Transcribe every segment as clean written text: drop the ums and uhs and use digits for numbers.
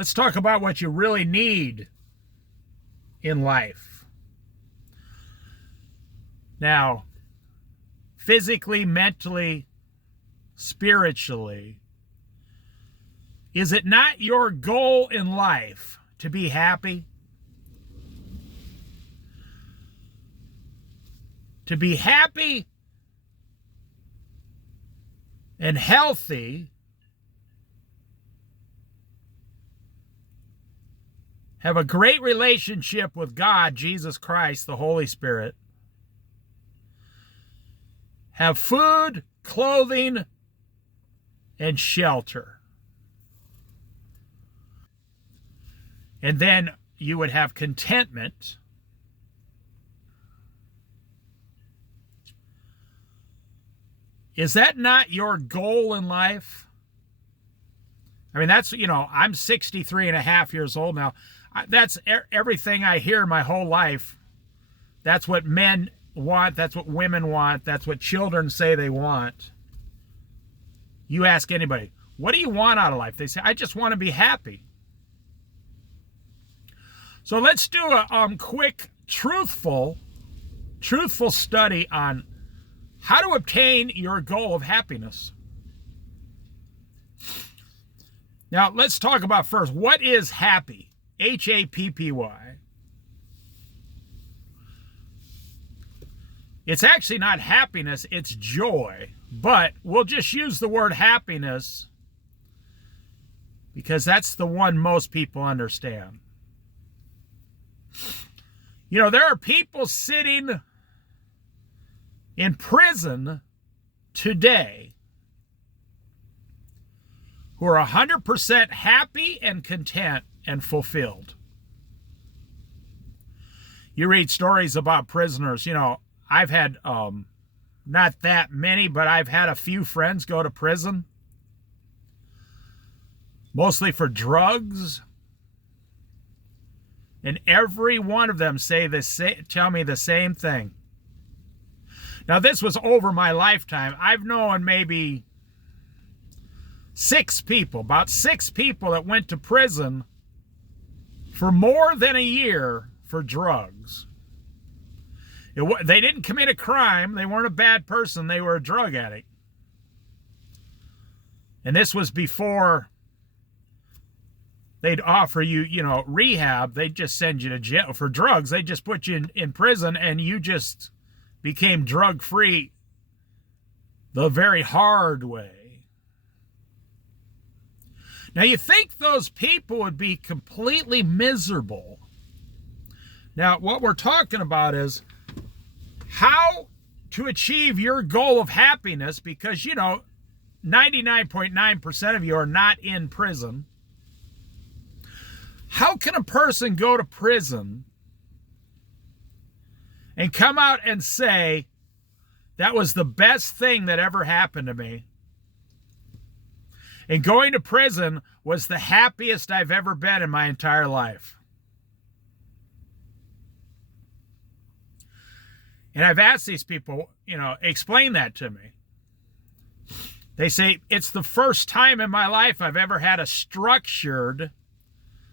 Let's talk about what you really need in life. Now, physically, mentally, spiritually, is it not your goal in life to be happy? To be happy and healthy, have a great relationship with God, Jesus Christ, the Holy Spirit, have food, clothing, and shelter. And then you would have contentment. Is that not your goal in life? I mean, that's, I'm 63 and a half years old now. That's everything I hear my whole life. That's what men want. That's what women want. That's what children say they want. You ask anybody, what do you want out of life? They say, I just want to be happy. So let's do a quick, truthful study on how to obtain your goal of happiness. Now, let's talk about first, what is happy? Happy. It's actually not happiness, it's joy. But we'll just use the word happiness because that's the one most people understand. There are people sitting in prison today who are 100% happy and content and fulfilled. You read stories about prisoners. I've had not that many, but I've had a few friends go to prison, mostly for drugs. And every one of them tell me the same thing. Now, this was over my lifetime. I've known maybe about six people that went to prison for more than a year for drugs. They didn't commit a crime. They weren't a bad person. They were a drug addict. And this was before they'd offer you, rehab. They'd just send you to jail for drugs. They just put you in prison and you just became drug-free the very hard way. Now, you think those people would be completely miserable. Now, what we're talking about is how to achieve your goal of happiness, because, 99.9% of you are not in prison. How can a person go to prison and come out and say, that was the best thing that ever happened to me? And going to prison was the happiest I've ever been in my entire life. And I've asked these people, explain that to me. They say, it's the first time in my life I've ever had a structured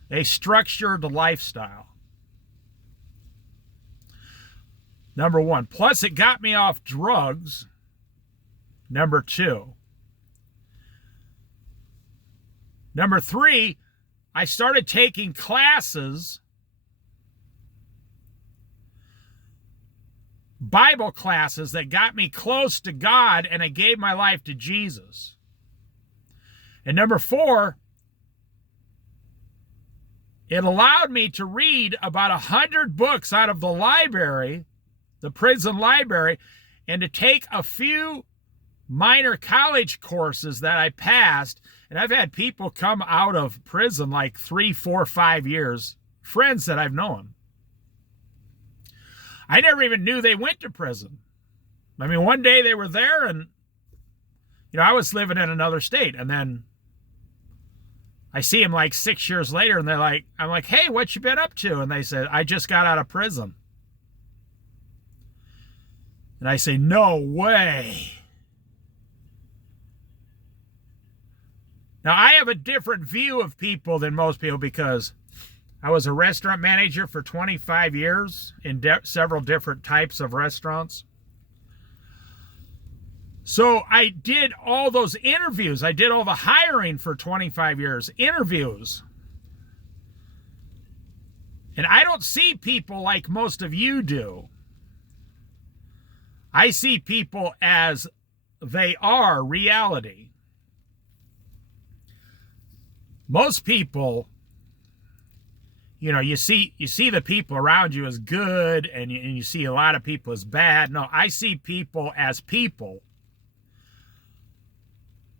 lifestyle. Number one. Plus, it got me off drugs. Number two. Number three, I started taking classes, Bible classes that got me close to God, and I gave my life to Jesus. And number four, it allowed me to read about 100 books out of the library, the prison library, and to take a few minor college courses that I passed. And I've had people come out of prison like 3, 4, 5 years, friends that I've known. I never even knew they went to prison. I mean, one day they were there and, I was living in another state, and then I see them like 6 years later, and I'm like, hey, what you been up to? And they said, I just got out of prison. And I say, no way. Now, I have a different view of people than most people because I was a restaurant manager for 25 years in several different types of restaurants. So I did all those interviews. I did all the hiring for 25 years, interviews. And I don't see people like most of you do. I see people as they are, reality. Most people, you know, you see the people around you as good, and you see a lot of people as bad. No, I see people as people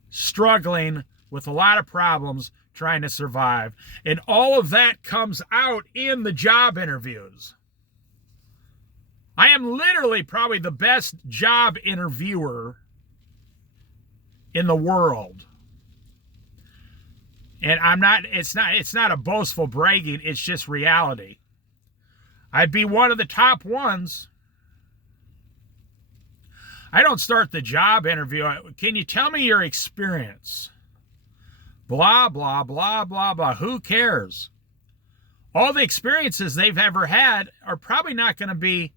struggling with a lot of problems, trying to survive. And all of that comes out in the job interviews. I am literally probably the best job interviewer in the world. And it's not a boastful bragging, it's just reality. I'd be one of the top ones. I don't start the job interview. Can you tell me your experience? Blah, blah, blah, blah, blah. Who cares? All the experiences they've ever had are probably not going to be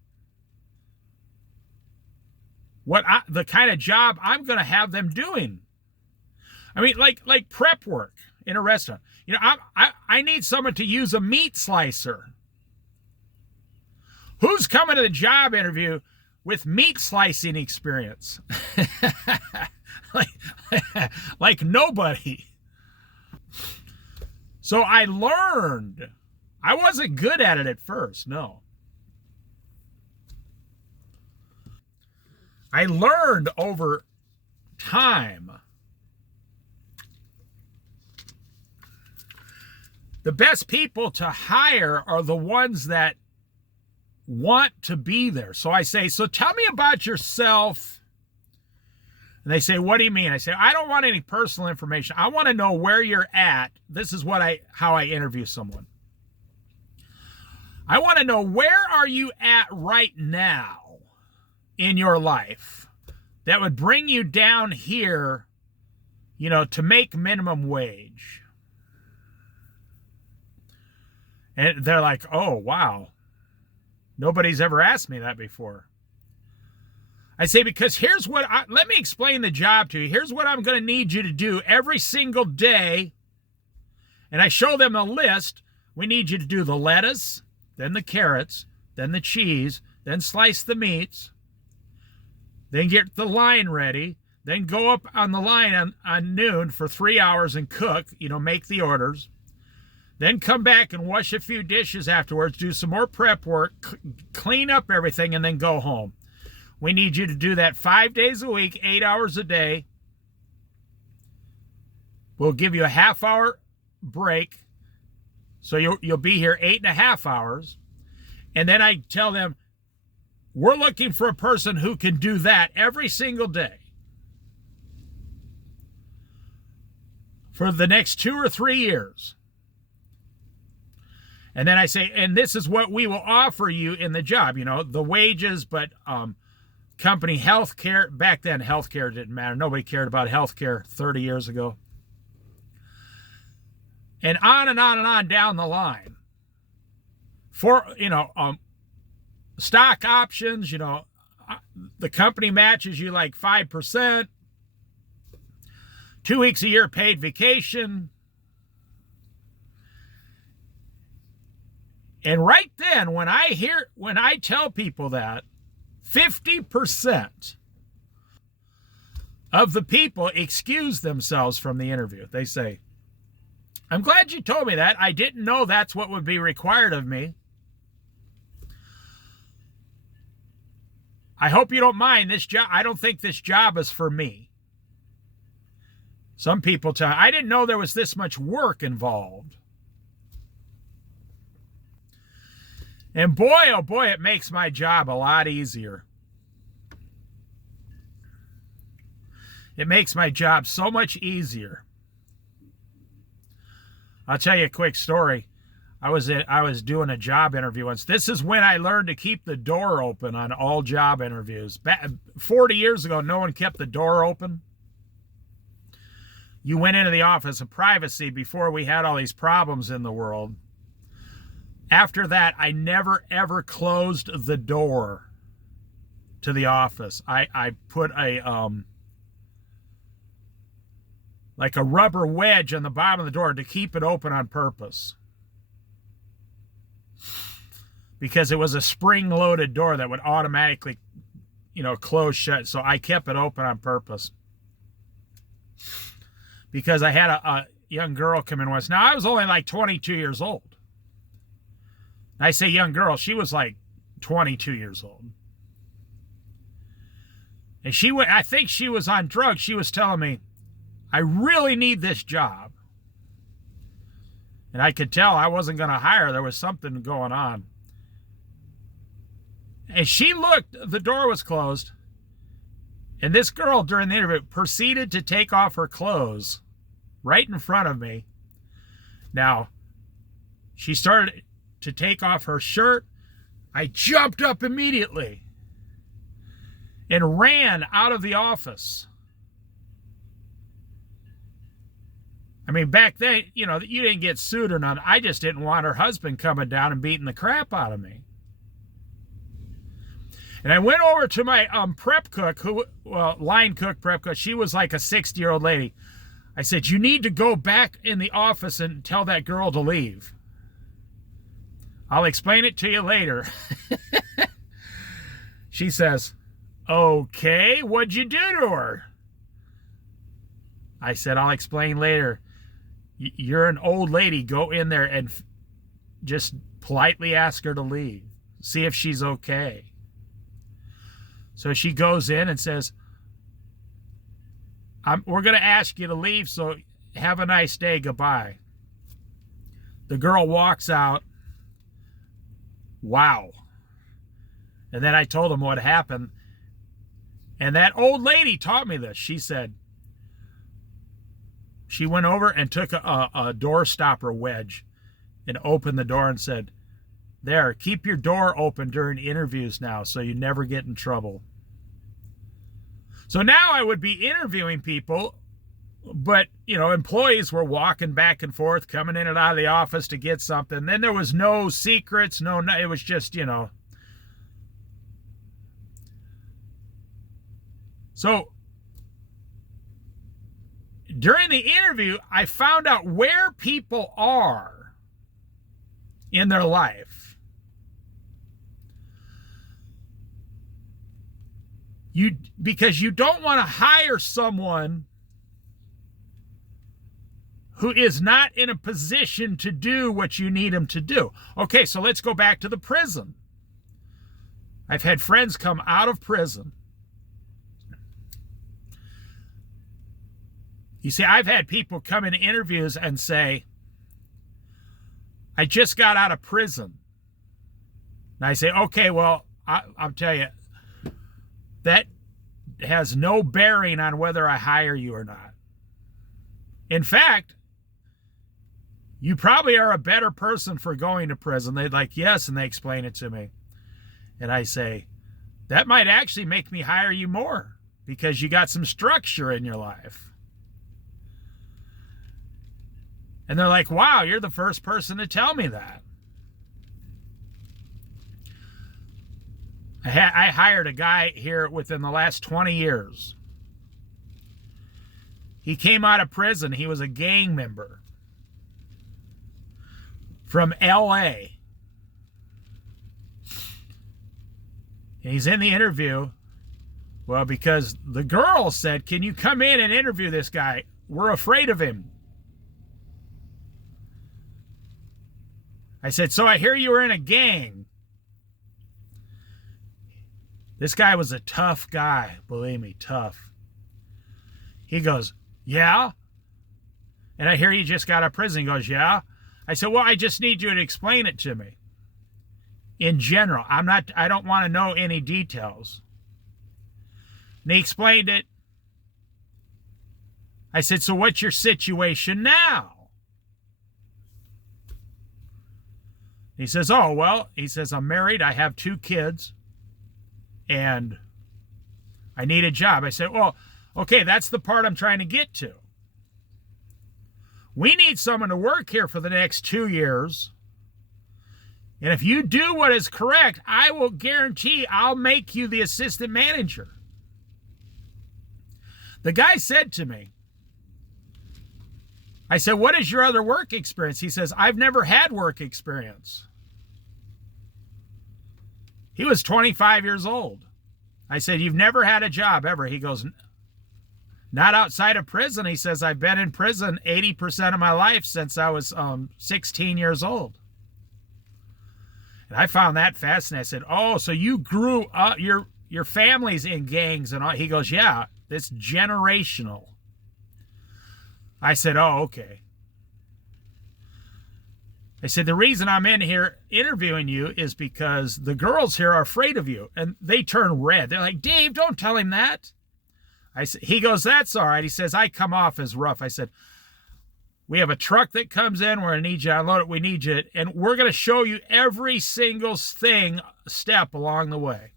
the kind of job I'm going to have them doing. I mean, like prep work in a restaurant. You know, I need someone to use a meat slicer. Who's coming to the job interview with meat slicing experience? like nobody. So I learned. I wasn't good at it at first, no. I learned over time. The best people to hire are the ones that want to be there. So I say, so tell me about yourself. And they say, what do you mean? I say, I don't want any personal information. I want to know where you're at. This is how I interview someone. I want to know, where are you at right now in your life that would bring you down here, you know, to make minimum wage? And they're like, oh, wow. Nobody's ever asked me that before. I say, because here's what, let me explain the job to you. Here's what I'm going to need you to do every single day. And I show them a list. We need you to do the lettuce, then the carrots, then the cheese, then slice the meats, then get the line ready, then go up on the line on noon for 3 hours and cook, you know, make the orders. Then come back and wash a few dishes afterwards, do some more prep work, clean up everything, and then go home. We need you to do that 5 days a week, 8 hours a day. We'll give you a half-hour break, so you'll be here 8.5 hours. And then I tell them, we're looking for a person who can do that every single day for the next 2 or 3 years. And then I say, and this is what we will offer you in the job, you know, the wages, but company health care. Back then, health care didn't matter. Nobody cared about health care 30 years ago. And on and on and on down the line. For, you know, stock options, you know, the company matches you like 5%. 2 weeks a year paid vacation. And right then, when I tell people that, 50% of the people excuse themselves from the interview. They say, I'm glad you told me that. I didn't know that's what would be required of me. I hope you don't mind this job. I don't think this job is for me. Some people tell me, I didn't know there was this much work involved. And boy, oh boy, it makes my job a lot easier. It makes my job so much easier. I'll tell you a quick story. I was doing a job interview once. This is when I learned to keep the door open on all job interviews. 40 years ago, no one kept the door open. you went into the office of privacy before we had all these problems in the world. After that, I never, ever closed the door to the office. I put like a rubber wedge on the bottom of the door to keep it open on purpose. Because it was a spring-loaded door that would automatically, close shut. So I kept it open on purpose. Because I had a young girl come in once. Now, I was only like 22 years old. I say young girl, she was like 22 years old. And I think she was on drugs. She was telling me, I really need this job. And I could tell I wasn't going to hire her. There was something going on. And she looked, the door was closed. And this girl, during the interview, proceeded to take off her clothes right in front of me. Now, she started to take off her shirt. I jumped up immediately and ran out of the office. I mean, back then, you didn't get sued or nothing. I just didn't want her husband coming down and beating the crap out of me. And I went over to my prep cook, line cook, prep cook. She was like a 60-year-old lady. I said, you need to go back in the office and tell that girl to leave. I'll explain it to you later. She says, okay, what'd you do to her? I said, I'll explain later. You're an old lady. Go in there and just politely ask her to leave. See if she's okay. So she goes in and says, we're going to ask you to leave, so have a nice day. Goodbye. The girl walks out. Wow. And then I told him what happened. And that old lady taught me this. She said, she went over and took a door stopper wedge and opened the door and said, there, keep your door open during interviews now so you never get in trouble. So now I would be interviewing people, but, employees were walking back and forth, coming in and out of the office to get something. Then there was no secrets, no, it was just, So during the interview, I found out where people are in their life. Because you don't want to hire someone who is not in a position to do what you need them to do. Okay, so let's go back to the prison. I've had friends come out of prison. You see, I've had people come in interviews and say, I just got out of prison. And I say, okay, well, I'll tell you, that has no bearing on whether I hire you or not. In fact, you probably are a better person for going to prison. They're like, yes, and they explain it to me. And I say, that might actually make me hire you more because you got some structure in your life. And they're like, wow, you're the first person to tell me that. I hired a guy here within the last 20 years. He came out of prison. He was a gang member from L.A. And he's in the interview. Well, because the girl said, can you come in and interview this guy? We're afraid of him. I said, so I hear you were in a gang. This guy was a tough guy, believe me, tough. He goes, yeah? And I hear you just got out of prison. He goes, yeah? I said, well, I just need you to explain it to me. In general, I don't want to know any details. And he explained it. I said, so what's your situation now? He says, oh, well, he says, I'm married. I have 2 kids. And I need a job. I said, well, okay, that's the part I'm trying to get to. We need someone to work here for the next 2 years. And if you do what is correct, I will guarantee I'll make you the assistant manager. The guy said to me, I said, what is your other work experience? He says, I've never had work experience. He was 25 years old. I said, you've never had a job ever? He goes, not outside of prison. He says, I've been in prison 80% of my life since I was 16 years old. And I found that fascinating. I said, oh, so you grew up, your family's in gangs and all. He goes, yeah, it's generational. I said, oh, okay. I said, the reason I'm in here interviewing you is because the girls here are afraid of you. And they turn red. They're like, Dave, don't tell him that. He goes, that's all right. He says, I come off as rough. I said, we have a truck that comes in. We're going to need you to unload it. We need you. And we're going to show you every single step along the way.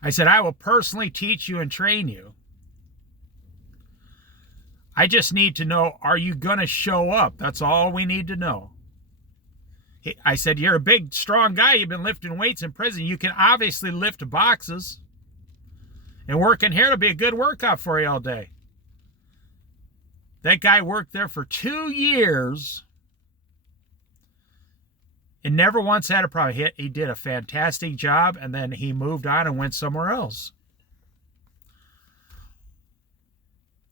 I said, I will personally teach you and train you. I just need to know, are you going to show up? That's all we need to know. I said, you're a big, strong guy. You've been lifting weights in prison. You can obviously lift boxes. And working here will be a good workout for you all day. That guy worked there for 2 years and never once had a problem. He did a fantastic job, and then he moved on and went somewhere else.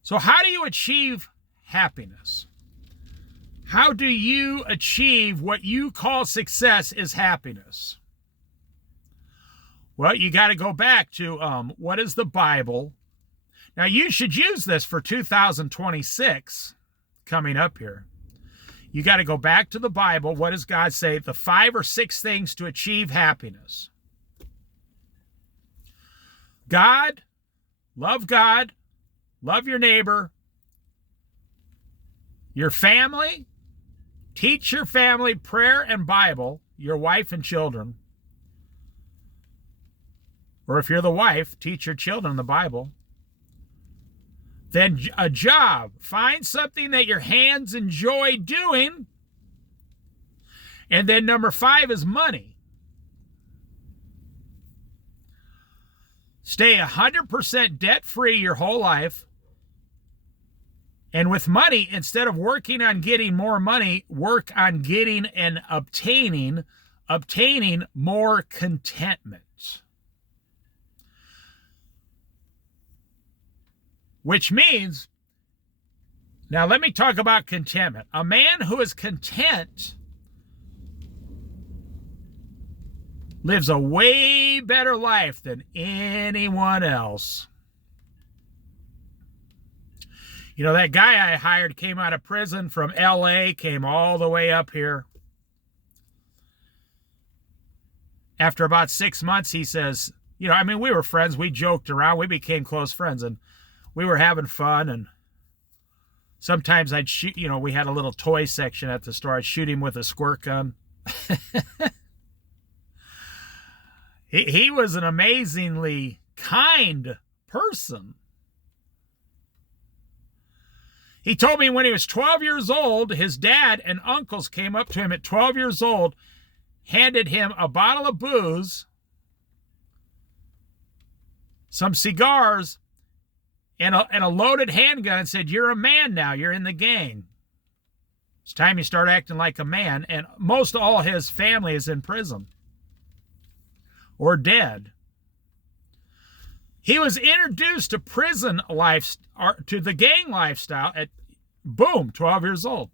So how do you achieve happiness? How do you achieve what you call success is happiness? Well, you got to go back to what is the Bible? Now, you should use this for 2026 coming up here. You got to go back to the Bible. What does God say? The 5 or 6 things to achieve happiness. God, love your neighbor, your family, teach your family prayer and Bible, your wife and children. Or if you're the wife, teach your children the Bible. Then a job. Find something that your hands enjoy doing. And then number 5 is money. Stay 100% debt-free your whole life. And with money, instead of working on getting more money, work on getting and obtaining more contentment. Which means, now let me talk about contentment. A man who is content lives a way better life than anyone else. You know, that guy I hired came out of prison from LA, came all the way up here. After about 6 months, he says, you know, I mean, we were friends. We joked around. We became close friends, and we were having fun. And sometimes I'd shoot, you know, we had a little toy section at the store. I'd shoot him with a squirt gun. He was an amazingly kind person. He told me when he was 12 years old, his dad and uncles came up to him at 12 years old, handed him a bottle of booze, some cigars, and a loaded handgun, and said, you're a man now. You're in the gang. It's time you start acting like a man. And most all his family is in prison or dead. He was introduced to prison life, to the gang lifestyle at, boom, 12 years old.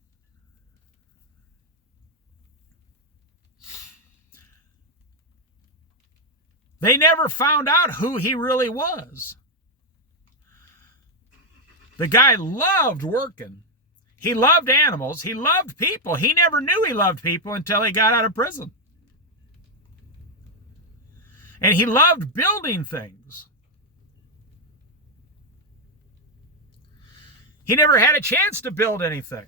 They never found out who he really was. The guy loved working. He loved animals. He loved people. He never knew he loved people until he got out of prison. And he loved building things. He never had a chance to build anything.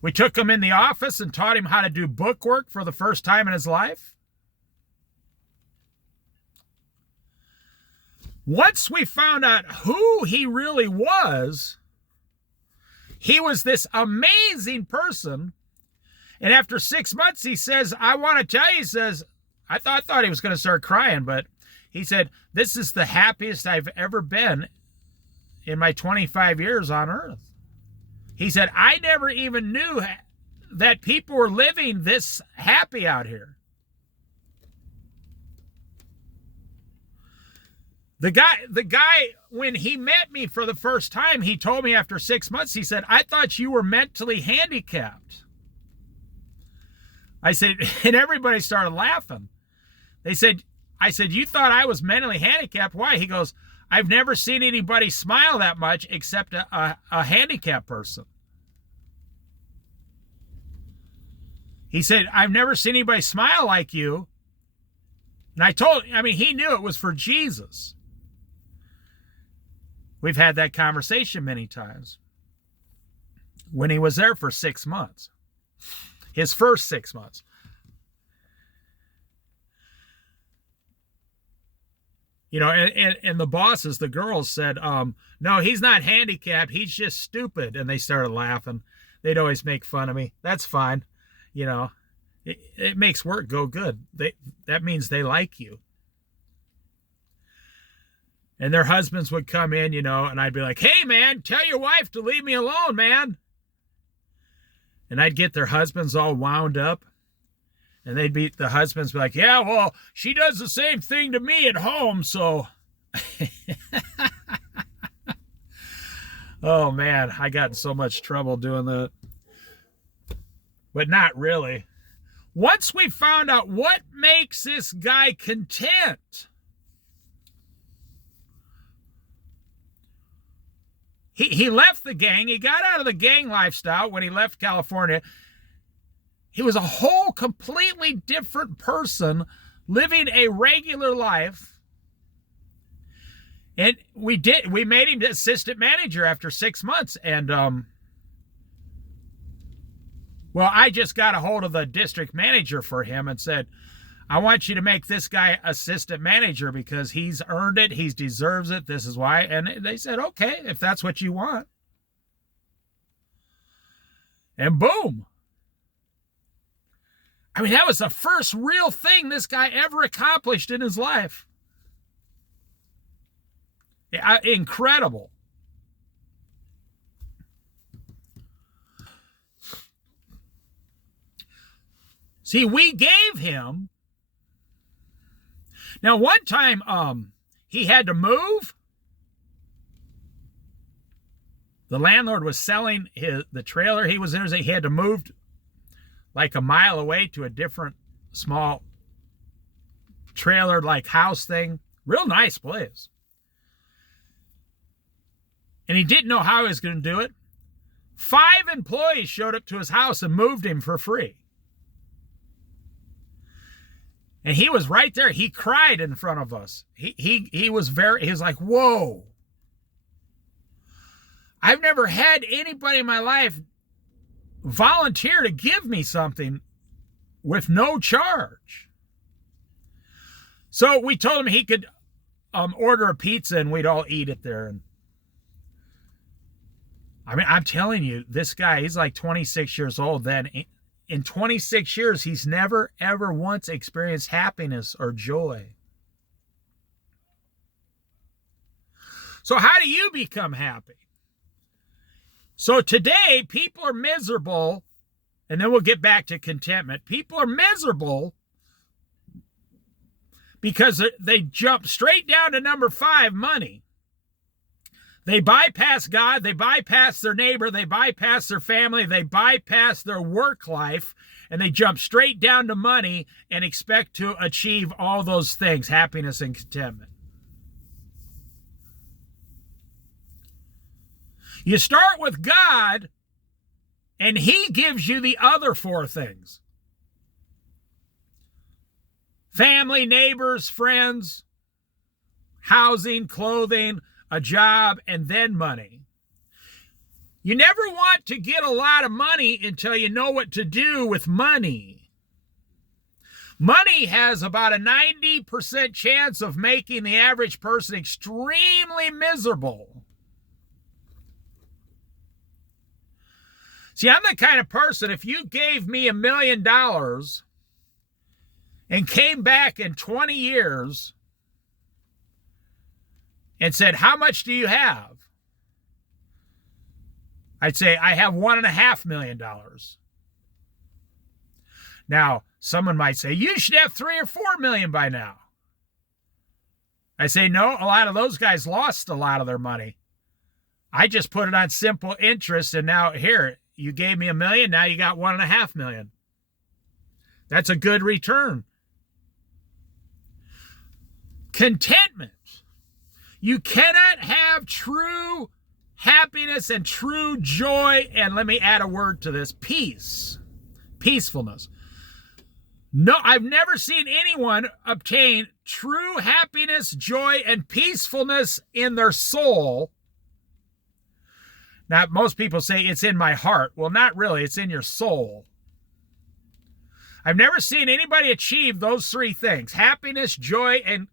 We took him in the office and taught him how to do bookwork for the first time in his life. Once we found out who he really was, he was this amazing person. And after 6 months, he says, I want to tell you, he says, I thought he was going to start crying, but he said, this is the happiest I've ever been in my 25 years on earth. He said, I never even knew that people were living this happy out here. The guy, when he met me for the first time, he told me after 6 months, he said, I thought you were mentally handicapped. I said, and everybody started laughing. I said, you thought I was mentally handicapped? Why? He goes, I've never seen anybody smile that much except a handicapped person. He said, I've never seen anybody smile like you. And he knew it was for Jesus. We've had that conversation many times. When he was there for 6 months. His first 6 months. You know, and the bosses, the girls said, no, he's not handicapped. He's just stupid. And they started laughing. They'd always make fun of me. That's fine. You know, it makes work go good. That means they like you. And their husbands would come in, you know, and I'd be like, hey, man, tell your wife to leave me alone, man. And I'd get their husbands all wound up. And the husbands be like, yeah, well, she does the same thing to me at home, so. Oh, man, I got in so much trouble doing that. But not really. Once we found out what makes this guy content, he left the gang. He got out of the gang lifestyle when he left California. He was a whole completely different person living a regular life. And we made him assistant manager after 6 months. And, well, I just got a hold of the district manager for him and said, I want you to make this guy assistant manager because he's earned it. He deserves it. This is why. And they said, okay, if that's what you want. And boom. I mean, that was the first real thing this guy ever accomplished in his life. Incredible. See, we gave him. Now, one time, he had to move. The landlord was selling the trailer he was in. He had to move like a mile away to a different small trailer like house thing. Real nice place. And he didn't know how he was going to do it. 5 employees showed up to his house and moved him for free. And he was right there. He cried in front of us. He was like, whoa. I've never had anybody in my life volunteer to give me something with no charge. So we told him he could order a pizza and we'd all eat it there. And I mean, I'm telling you, this guy, he's like 26 years old then. In 26 years, he's never, ever once experienced happiness or joy. So how do you become happy? So today, people are miserable, and then we'll get back to contentment. People are miserable because they jump straight down to number 5, money. They bypass God, they bypass their neighbor, they bypass their family, they bypass their work life, and they jump straight down to money and expect to achieve all those things, happiness and contentment. You start with God, and He gives you the other 4 things. Family, neighbors, friends, housing, clothing, a job, and then money. You never want to get a lot of money until you know what to do with money. Money has about a 90% chance of making the average person extremely miserable. See, I'm the kind of person, if you gave me $1 million and came back in 20 years and said, how much do you have? I'd say, I have $1.5 million. Now, someone might say, you should have 3 or 4 million by now. I say, no, a lot of those guys lost a lot of their money. I just put it on simple interest, and now here, you gave me $1 million, now you got $1.5 million. That's a good return. Contentment. You cannot have true happiness and true joy, and let me add a word to this, peace, peacefulness. No, I've never seen anyone obtain true happiness, joy, and peacefulness in their soul. Now, most people say it's in my heart. Well, not really. It's in your soul. I've never seen anybody achieve those three things, happiness, joy, and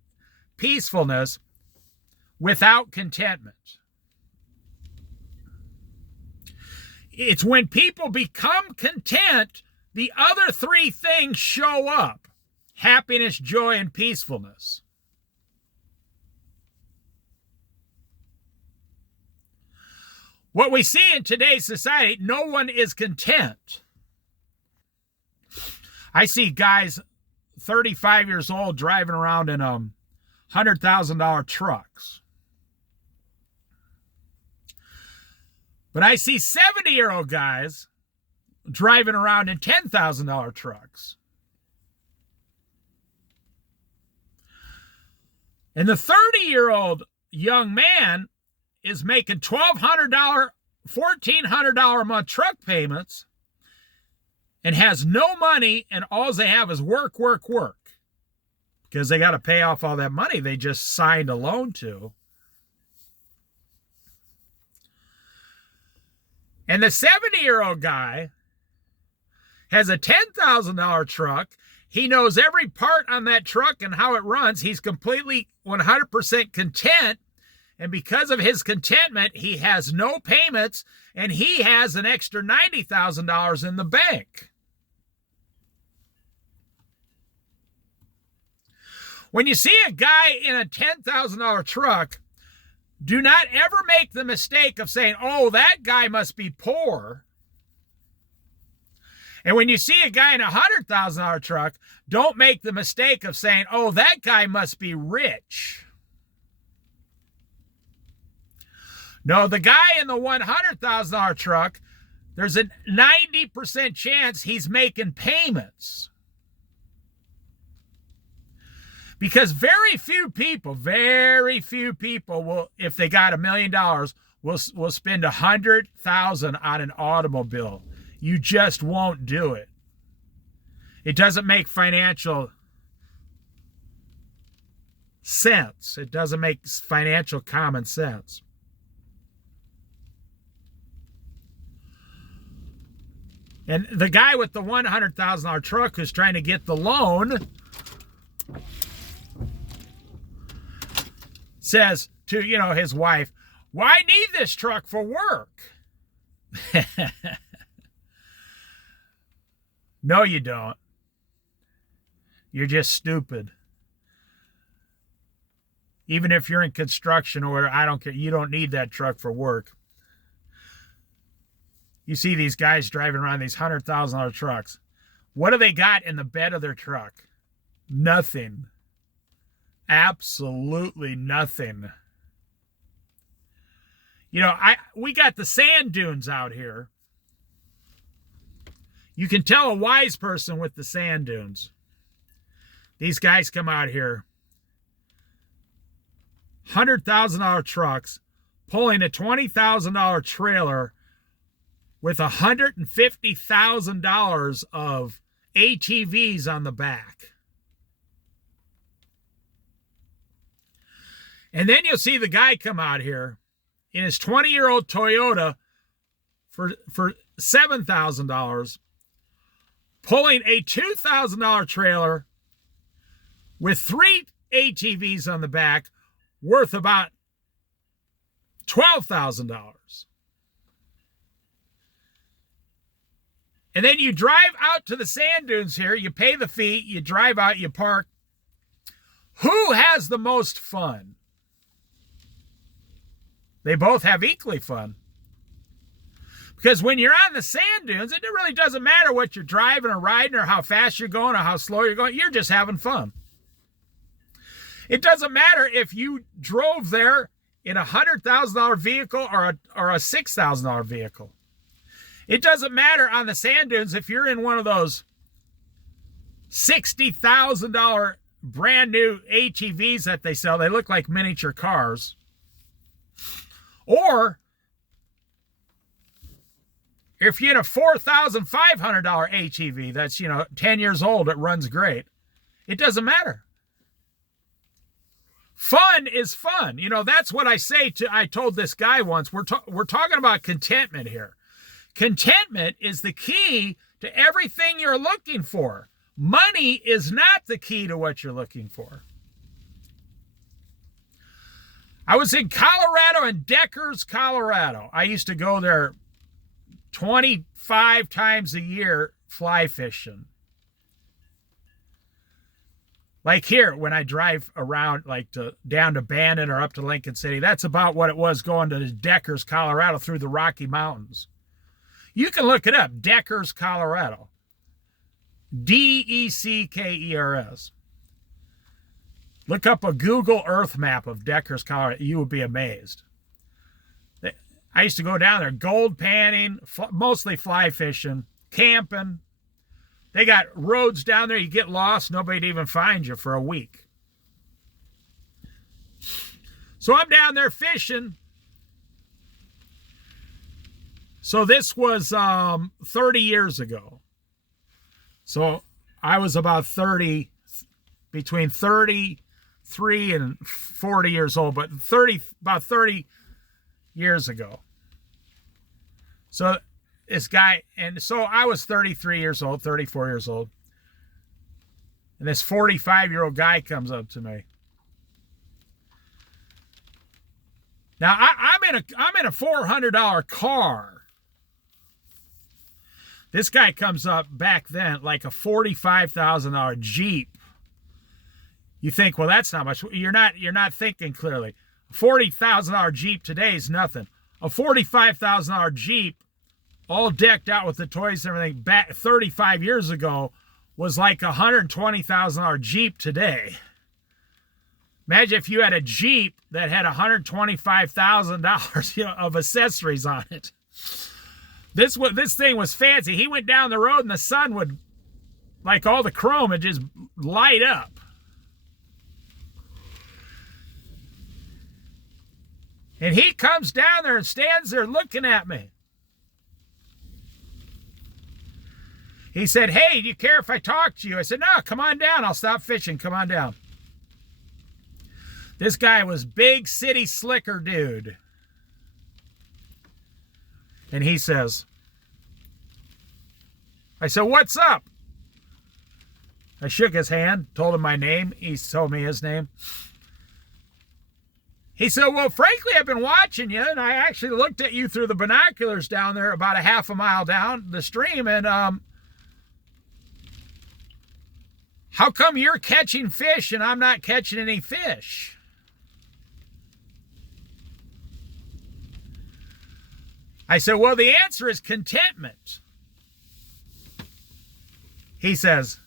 peacefulness, without contentment. It's when people become content, the other three things show up: happiness, joy, and peacefulness. What we see in today's society, no one is content. I see guys 35 years old driving around in $100,000 trucks. But I see 70-year-old guys driving around in $10,000 trucks. And the 30-year-old young man is making $1,200, $1,400 a month truck payments and has no money, and all they have is work, work, work. Because they got to pay off all that money they just signed a loan to. And the 70-year-old guy has a $10,000 truck. He knows every part on that truck and how it runs. He's completely 100% content. And because of his contentment, he has no payments, and he has an extra $90,000 in the bank. When you see a guy in a $10,000 truck, do not ever make the mistake of saying, oh, that guy must be poor. And when you see a guy in a $100,000 truck, don't make the mistake of saying, oh, that guy must be rich. No, the guy in the $100,000 truck, there's a 90% chance he's making payments. Because very few people will, if they got $1 million, will spend $100,000 on an automobile. You just won't do it. It doesn't make financial sense. It doesn't make financial common sense. And the guy with the $100,000 truck who's trying to get the loan says to, his wife, well, I need this truck for work. No, you don't. You're just stupid. Even if you're in construction or I don't care, you don't need that truck for work. You see these guys driving around these $100,000 trucks. What do they got in the bed of their truck? Nothing. Absolutely nothing. We got the sand dunes out here. You can tell a wise person with the sand dunes. These guys come out here, $100,000 trucks, pulling a $20,000 trailer with $150,000 of ATVs on the back. And then you'll see the guy come out here in his 20-year-old Toyota for $7,000, pulling a $2,000 trailer with 3 ATVs on the back worth about $12,000. And then you drive out to the sand dunes here, you pay the fee, you drive out, you park. Who has the most fun? They both have equally fun. Because when you're on the sand dunes, it really doesn't matter what you're driving or riding or how fast you're going or how slow you're going. You're just having fun. It doesn't matter if you drove there in a $100,000 vehicle or a $6,000 vehicle. It doesn't matter on the sand dunes if you're in one of those $60,000 brand new ATVs that they sell. They look like miniature cars. Or if you're in a $4,500 ATV that's, 10 years old, it runs great. It doesn't matter. Fun is fun. That's what I told this guy once. We're talking about contentment here. Contentment is the key to everything you're looking for. Money is not the key to what you're looking for. I was in Colorado, in Deckers, Colorado. I used to go there 25 times a year fly fishing. Like here, when I drive around, down to Bandon or up to Lincoln City, that's about what it was going to Deckers, Colorado through the Rocky Mountains. You can look it up, Deckers, Colorado. Deckers. Look up a Google Earth map of Deckers, Colorado. You would be amazed. I used to go down there, gold panning, mostly fly fishing, camping. They got roads down there. You get lost, nobody'd even find you for a week. So I'm down there fishing. So this was 30 years ago. So I was about between 33 and 40 years old, but about 30 years ago. So this guy, and so I was 33 years old, 34 years old. And this 45-year-old guy comes up to me. Now I'm in a $400 car. This guy comes up back then like a $45,000 Jeep. You think, well, that's not much. You're not thinking clearly. A $40,000 Jeep today is nothing. A $45,000 Jeep, all decked out with the toys and everything, back 35 years ago, was like a $120,000 Jeep today. Imagine if you had a Jeep that had $125,000 of accessories on it. This thing was fancy. He went down the road and the sun would, like all the chrome, would just light up. And he comes down there and stands there looking at me. He said, "Hey, do you care if I talk to you?" I said, "No, come on down. I'll stop fishing. Come on down." This guy was big city slicker dude. And he says, I said, "What's up?" I shook his hand, told him my name. He told me his name. He said, "Well, frankly, I've been watching you, and I actually looked at you through the binoculars down there about a half a mile down the stream, and how come you're catching fish and I'm not catching any fish?" I said, "Well, the answer is contentment." He says,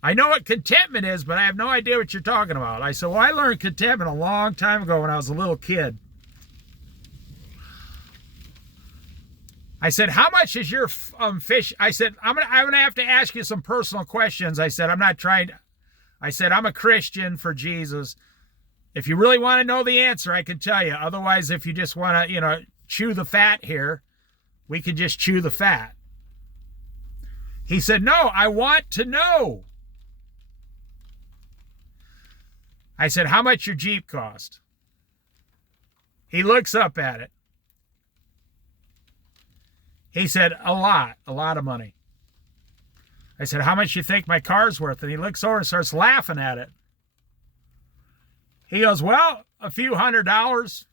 "I know what contentment is, but I have no idea what you're talking about." I said, "Well, I learned contentment a long time ago when I was a little kid." I said, "How much is your fish?" I said, I'm gonna have to ask you some personal questions." I said, "I'm a Christian for Jesus. If you really want to know the answer, I can tell you. Otherwise, if you just want to, chew the fat here, we can just chew the fat." He said, "No, I want to know." I said, "How much your Jeep cost?" He looks up at it. He said, a lot of money. I said, how much do you think my car's worth? And he looks over and starts laughing at it. He goes, well, a few $100.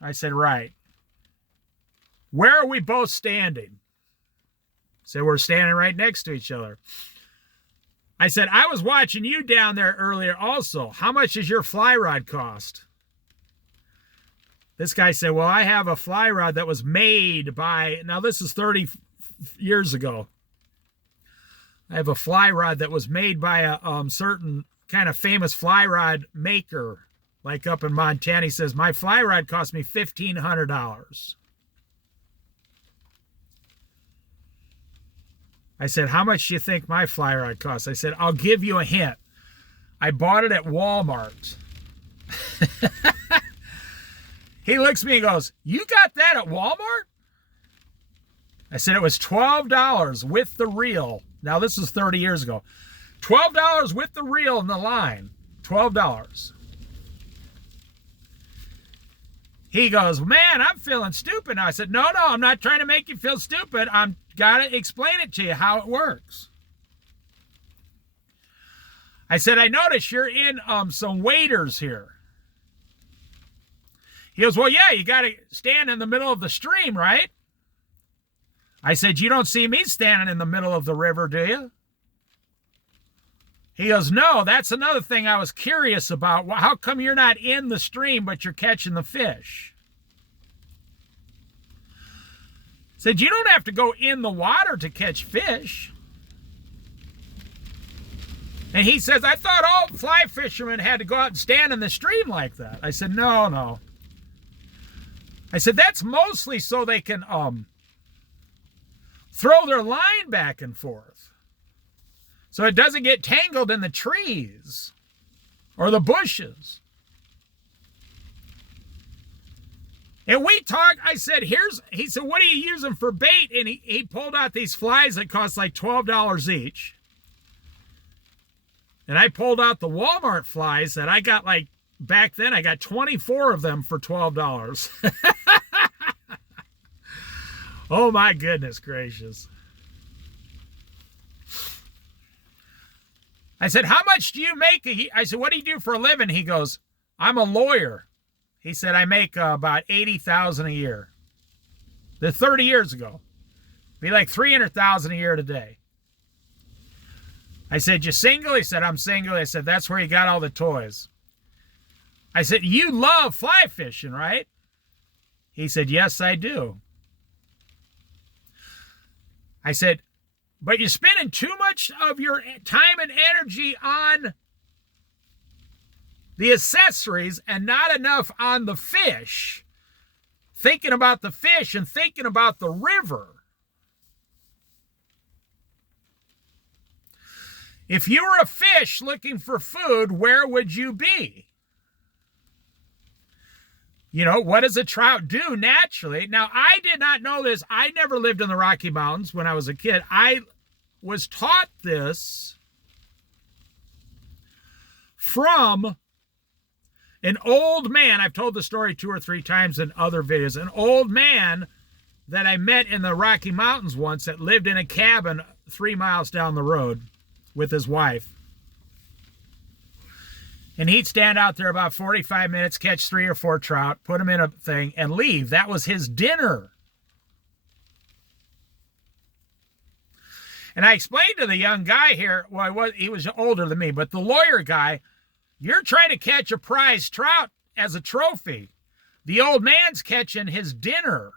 I said, right. Where are we both standing? So we're standing right next to each other. I said, I was watching you down there earlier also. How much does your fly rod cost? This guy said, well, I have a fly rod that was made by, now this is 30 years ago. I have a fly rod that was made by a certain kind of famous fly rod maker, like up in Montana. He says, my fly rod cost me $1,500. I said, how much do you think my fly rod costs? I said, I'll give you a hint. I bought it at Walmart. He looks at me and goes, you got that at Walmart? I said, it was $12 with the reel. Now, this is 30 years ago. $12 with the reel and the line. $12. He goes, man, I'm feeling stupid now. I said, no, I'm not trying to make you feel stupid. I'm got to explain it to you how it works. I said, I notice you're in some waders here. He goes, well, yeah, you got to stand in the middle of the stream, right? I said, you don't see me standing in the middle of the river, do you? He goes, no, that's another thing I was curious about. Well, how come you're not in the stream, but you're catching the fish? I said, you don't have to go in the water to catch fish. And he says, I thought all fly fishermen had to go out and stand in the stream like that. I said, no. I said, that's mostly so they can throw their line back and forth, so it doesn't get tangled in the trees or the bushes. And we talked, I said, he said, what are you using for bait? And he pulled out these flies that cost like $12 each. And I pulled out the Walmart flies that I got like, back then I got 24 of them for $12. Oh my goodness gracious. I said, how much do you make? I said, what do you do for a living? He goes, I'm a lawyer. He said, I make about $80,000 a year. They're 30 years ago. Be like $300,000 a year today. I said, you single? He said, I'm single. I said, that's where you got all the toys. I said, you love fly fishing, right? He said, yes, I do. I said, but you're spending too much of your time and energy on the accessories and not enough on the fish. Thinking about the fish and thinking about the river. If you were a fish looking for food, where would you be? You know, what does a trout do naturally? Now, I did not know this. I never lived in the Rocky Mountains when I was a kid. I was taught this from an old man. I've told the story 2 or 3 times in other videos. An old man that I met in the Rocky Mountains once that lived in a cabin 3 miles down the road with his wife. And he'd stand out there about 45 minutes, catch 3 or 4 trout, put them in a thing, and leave. That was his dinner. And I explained to the young guy here, well, he was older than me, but the lawyer guy, you're trying to catch a prize trout as a trophy. The old man's catching his dinner.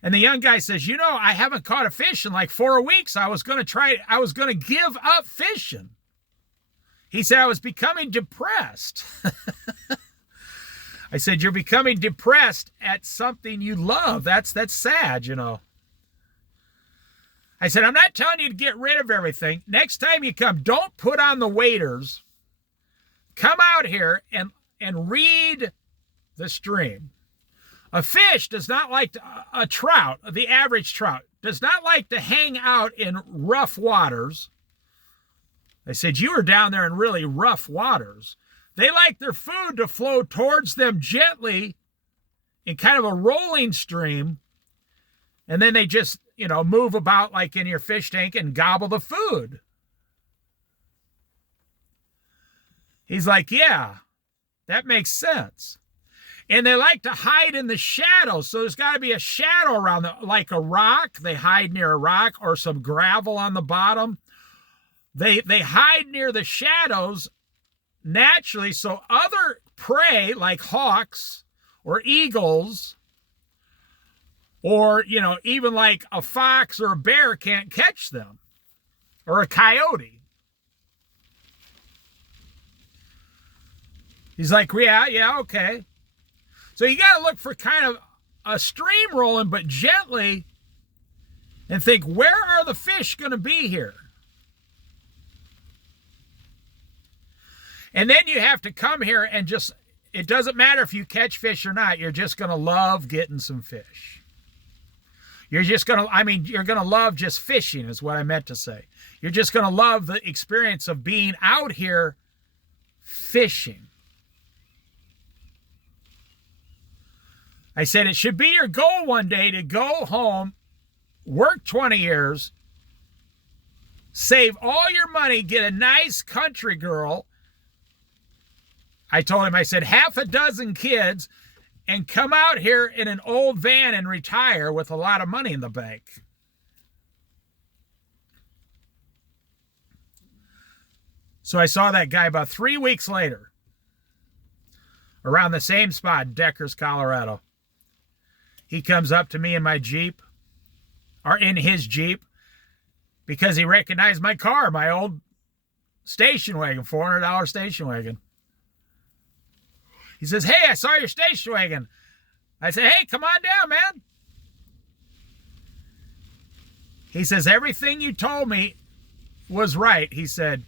And the young guy says, you know, I haven't caught a fish in like 4 weeks. I was going to give up fishing. He said, I was becoming depressed. I said, you're becoming depressed at something you love. That's sad, you know. I said, I'm not telling you to get rid of everything. Next time you come, don't put on the waders. Come out here and read the stream. A fish does not like a trout, the average trout, does not like to hang out in rough waters. I said, you were down there in really rough waters. They like their food to flow towards them gently in kind of a rolling stream. And then they just, move about like in your fish tank and gobble the food. He's like, yeah, that makes sense. And they like to hide in the shadows. So there's got to be a shadow around them, like a rock. They hide near a rock or some gravel on the bottom. They hide near the shadows naturally, so other prey like hawks or eagles or, even like a fox or a bear can't catch them, or a coyote. He's like, yeah, okay. So you got to look for kind of a stream rolling, but gently, and think, where are the fish going to be here? And then you have to come here and just, it doesn't matter if you catch fish or not, you're just going to love getting some fish. You're going to love just fishing is what I meant to say. You're just going to love the experience of being out here fishing. I said it should be your goal one day to go home, work 20 years, save all your money, get a nice country girl. I told him, I said, half a dozen kids, and come out here in an old van and retire with a lot of money in the bank. So I saw that guy about 3 weeks later, around the same spot, Deckers, Colorado. He comes up to me in my Jeep, or in his Jeep, because he recognized my car, my old station wagon, $400 station wagon. He says, hey, I saw your station wagon. I said, hey, come on down, man. He says, everything you told me was right. He said,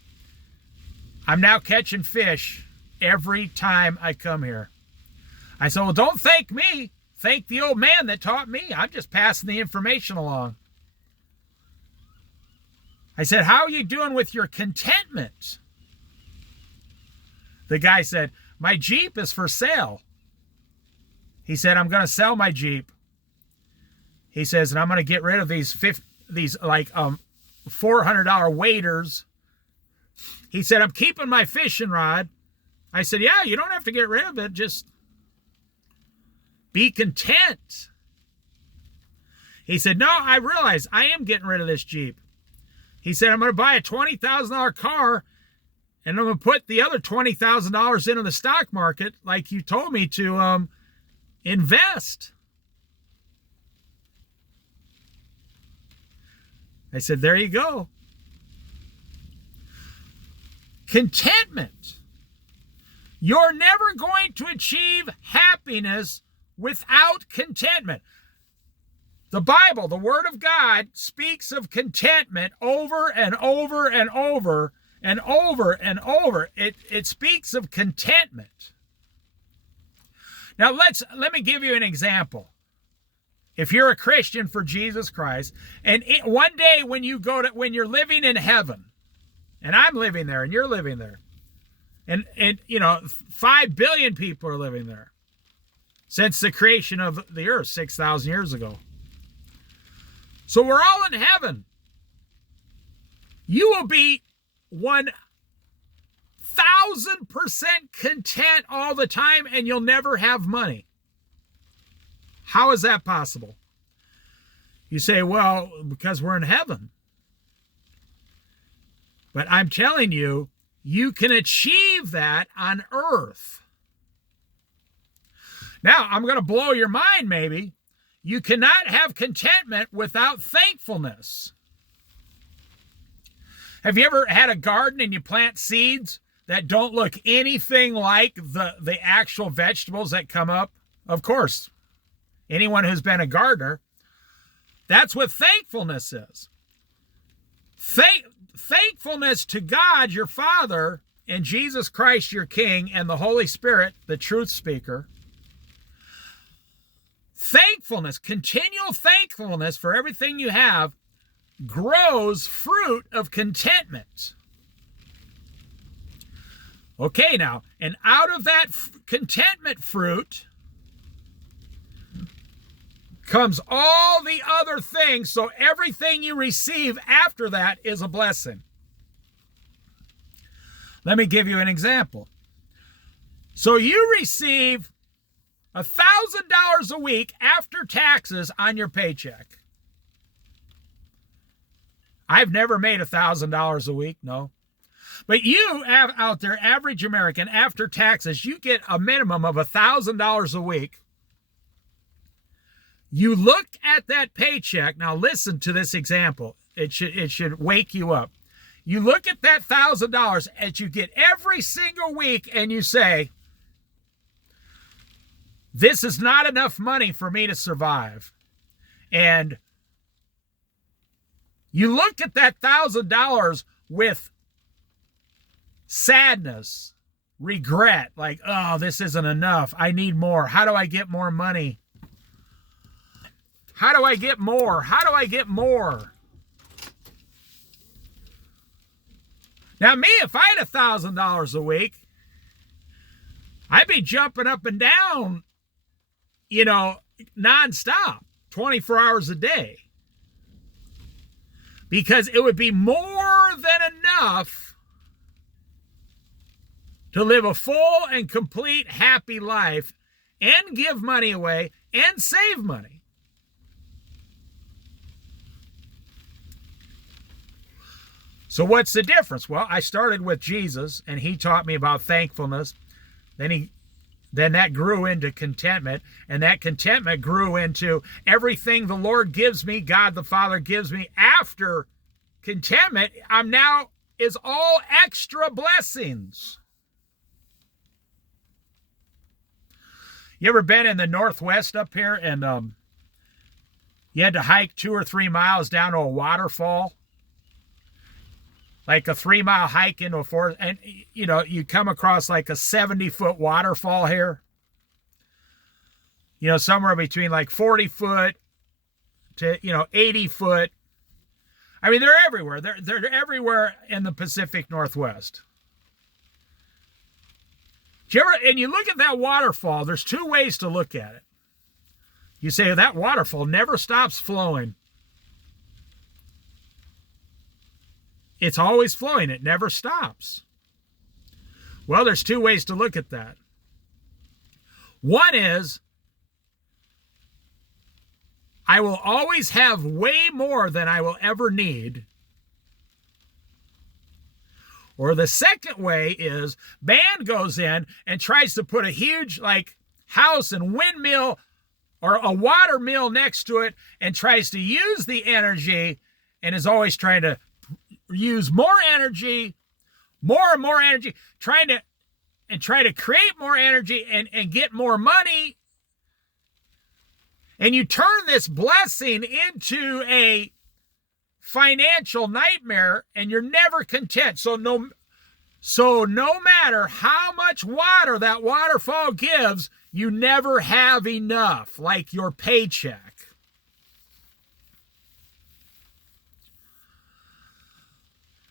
I'm now catching fish every time I come here. I said, well, don't thank me. Thank the old man that taught me. I'm just passing the information along. I said, how are you doing with your contentment? The guy said, my Jeep is for sale. He said, I'm going to sell my Jeep. He says, and I'm going to get rid of these $400 waders. He said, I'm keeping my fishing rod. I said, yeah, you don't have to get rid of it. Just be content. He said, no, I realize I am getting rid of this Jeep. He said, I'm going to buy a $20,000 car, and I'm going to put the other $20,000 into the stock market like you told me to invest. I said, there you go. Contentment. You're never going to achieve happiness without contentment. The Bible, the Word of God, speaks of contentment over and over and over and over and over. It speaks of contentment. Now let me give you an example. If you're a Christian for Jesus Christ, and one day when you're living in heaven, and I'm living there, and you're living there, and 5 billion people are living there since the creation of the earth 6,000 years ago. So we're all in heaven. You will be 1,000% content all the time, and you'll never have money. How is that possible? You say, well, because we're in heaven. But I'm telling you, you can achieve that on earth. Now, I'm going to blow your mind maybe. You cannot have contentment without thankfulness. Have you ever had a garden and you plant seeds that don't look anything like the actual vegetables that come up? Of course, anyone who's been a gardener, that's what thankfulness is. Thankfulness to God, your Father, and Jesus Christ, your King, and the Holy Spirit, the truth speaker. Thankfulness, continual thankfulness for everything you have, grows fruit of contentment. Okay, now, and out of that contentment fruit comes all the other things, so everything you receive after that is a blessing. Let me give you an example. So you receive $1,000 a week after taxes on your paycheck. I've never made $1,000 a week, no. But you have out there, average American, after taxes, you get a minimum of $1,000 a week. You look at that paycheck. Now listen to this example. It should wake you up. You look at that $1,000 as you get every single week and you say, this is not enough money for me to survive. And you look at that $1,000 with sadness, regret, like, oh, this isn't enough. I need more. How do I get more money? How do I get more? How do I get more? Now, me, if I had $1,000 a week, I'd be jumping up and down, nonstop, 24 hours a day. Because it would be more than enough to live a full and complete happy life and give money away and save money. So what's the difference? Well, I started with Jesus, and he taught me about thankfulness. Then that grew into contentment, and that contentment grew into everything the Lord gives me, God the Father gives me. After contentment, I'm now is all extra blessings. You ever been in the Northwest up here, and you had to hike 2 or 3 miles down to a waterfall? Like a 3-mile hike into a forest, and you come across like a 70-foot waterfall here. Somewhere between like 40 foot to 80 foot. I mean, they're everywhere. They're everywhere in the Pacific Northwest. And you look at that waterfall, there's 2 ways to look at it. You say that waterfall never stops flowing. It's always flowing. It never stops. Well, there's 2 ways to look at that. One is, I will always have way more than I will ever need. Or the second way is, man goes in and tries to put a huge house and windmill or a water mill next to it and tries to use the energy and is always trying to use more energy, more and more energy, try to create more energy and get more money. And you turn this blessing into a financial nightmare, and you're never content. So no matter how much water that waterfall gives, you never have enough, like your paycheck.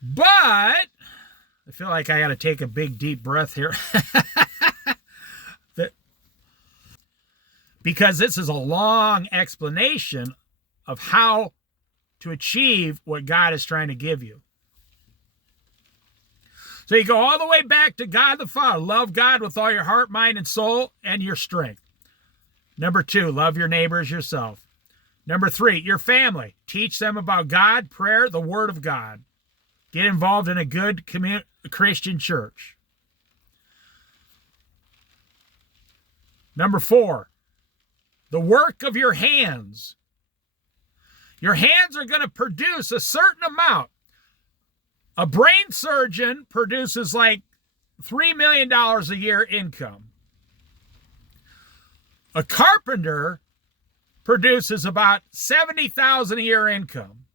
But I feel like I got to take a big, deep breath here. Because this is a long explanation of how to achieve what God is trying to give you. So you go all the way back to God the Father. Love God with all your heart, mind, and soul, and your strength. Number 2, love your neighbor as yourself. Number 3, your family. Teach them about God, prayer, the Word of God. Get involved in a good Christian church. Number 4, the work of your hands. Your hands are going to produce a certain amount. A brain surgeon produces like $3 million a year income. A carpenter produces about $70,000 a year income.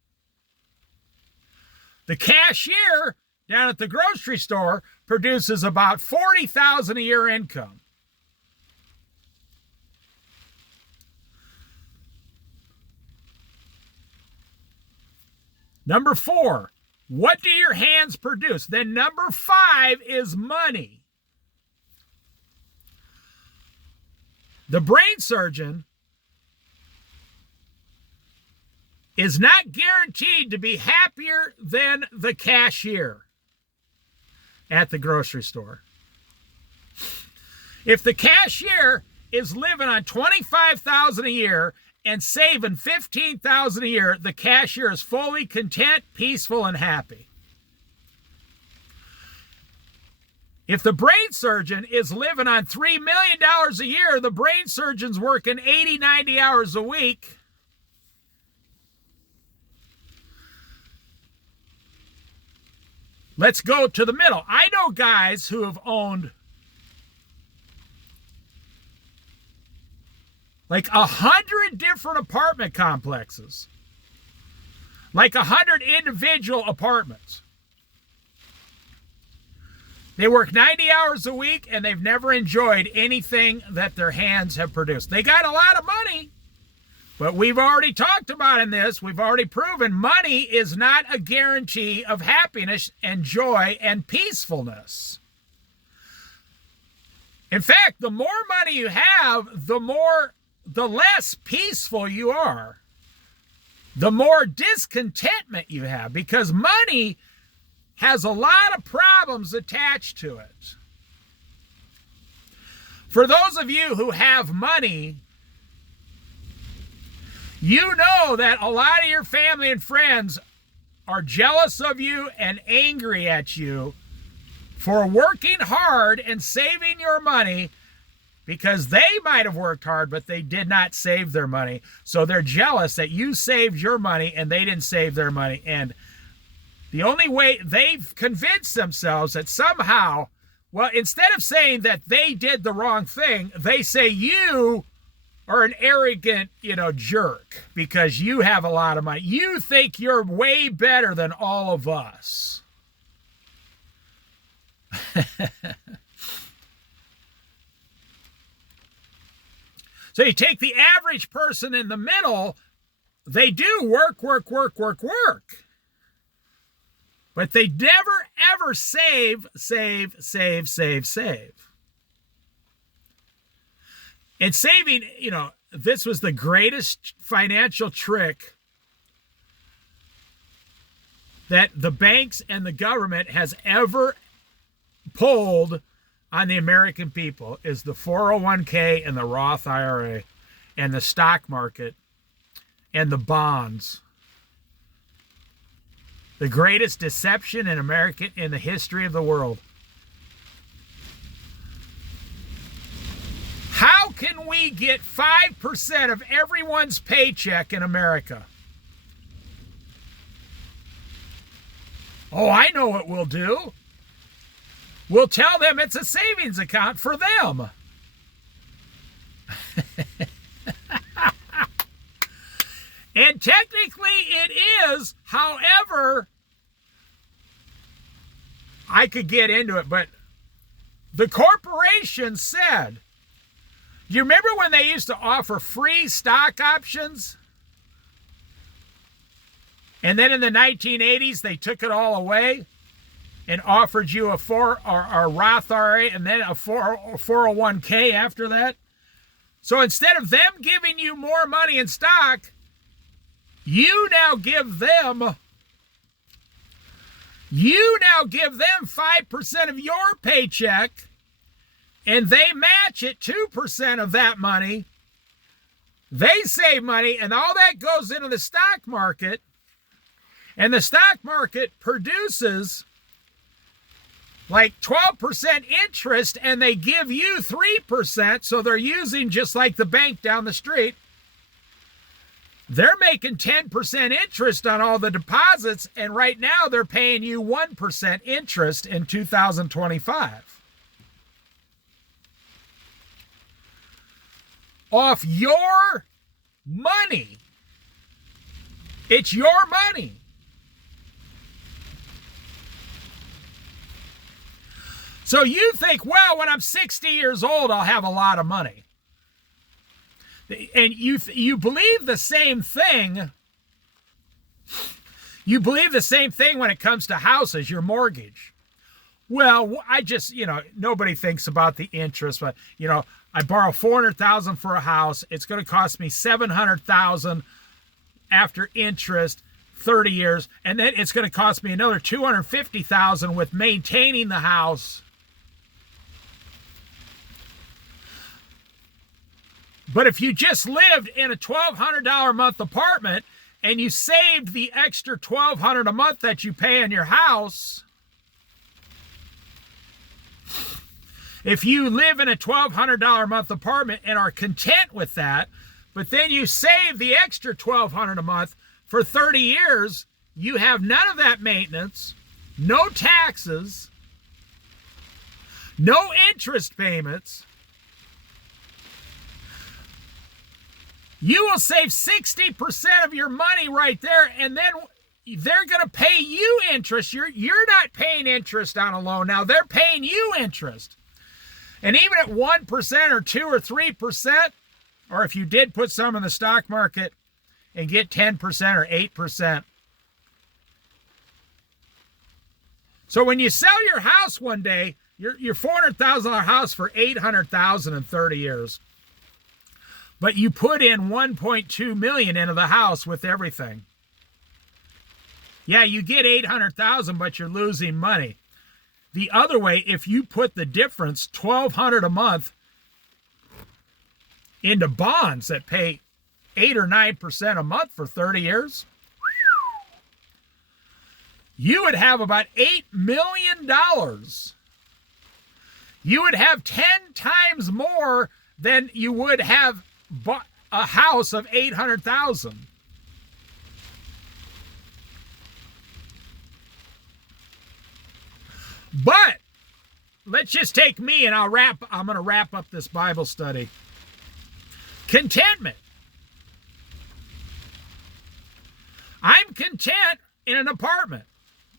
The cashier down at the grocery store produces about $40,000 a year income. Number 4, what do your hands produce? Then number 5 is money. The brain surgeon is not guaranteed to be happier than the cashier at the grocery store. If the cashier is living on $25,000 a year and saving $15,000 a year, the cashier is fully content, peaceful, and happy. If the brain surgeon is living on $3 million a year, the brain surgeon's working 80, 90 hours a week. Let's go to the middle. I know guys who have owned like 100 different apartment complexes, like 100 individual apartments. They work 90 hours a week, and they've never enjoyed anything that their hands have produced. They got a lot of money, but we've already talked about in this, we've already proven money is not a guarantee of happiness and joy and peacefulness. In fact, the more money you have, the less peaceful you are. The more discontentment you have, because money has a lot of problems attached to it. For those of you who have money, you know that a lot of your family and friends are jealous of you and angry at you for working hard and saving your money, because they might have worked hard, but they did not save their money. So they're jealous that you saved your money and they didn't save their money. And the only way they've convinced themselves that somehow, well, instead of saying that they did the wrong thing, they say you are an arrogant, jerk because you have a lot of money. You think you're way better than all of us. So you take the average person in the middle, they do work. But they never, ever save. And saving, this was the greatest financial trick that the banks and the government has ever pulled on the American people, is the 401k and the Roth IRA and the stock market and the bonds. The greatest deception in the history of the world. How can we get 5% of everyone's paycheck in America? Oh, I know what we'll do. We'll tell them it's a savings account for them. And technically it is. However, I could get into it, but the corporation said, do you remember when they used to offer free stock options? And then in the 1980s, they took it all away and offered you a Roth IRA and then a 401k after that. So instead of them giving you more money in stock, you now give them 5% of your paycheck, and they match it 2% of that money. They save money, and all that goes into the stock market, and the stock market produces like 12% interest, and they give you 3%, so they're using just like the bank down the street. They're making 10% interest on all the deposits, and right now they're paying you 1% interest in 2025. Off your money. It's your money. So you think, well, when I'm 60 years old, I'll have a lot of money. And you believe the same thing. You believe the same thing when it comes to houses, your mortgage. Well, I just, nobody thinks about the interest, but, I borrow $400,000 for a house. It's going to cost me $700,000 after interest 30 years, and then it's going to cost me another $250,000 with maintaining the house. But if you just lived in a $1,200 a month apartment and you saved the extra $1,200 a month that you pay in your house, if you live in a $1,200 a month apartment and are content with that, but then you save the extra $1,200 a month for 30 years, you have none of that maintenance, no taxes, no interest payments. You will save 60% of your money right there, and then they're going to pay you interest. You're not paying interest on a loan now. They're paying you interest. And even at 1% or 2 or 3%, or if you did put some in the stock market and get 10% or 8%. So when you sell your house one day, your $400,000 house for $800,000 in 30 years, but you put in $1.2 million into the house with everything. Yeah, you get $800,000, but you're losing money. The other way, if you put the difference, $1,200 a month, into bonds that pay 8 or 9% a month for 30 years, you would have about $8 million. You would have 10 times more than you would have bought a house of $800,000. But let's just take me, and I'm going to wrap up this Bible study. Contentment. I'm content in an apartment.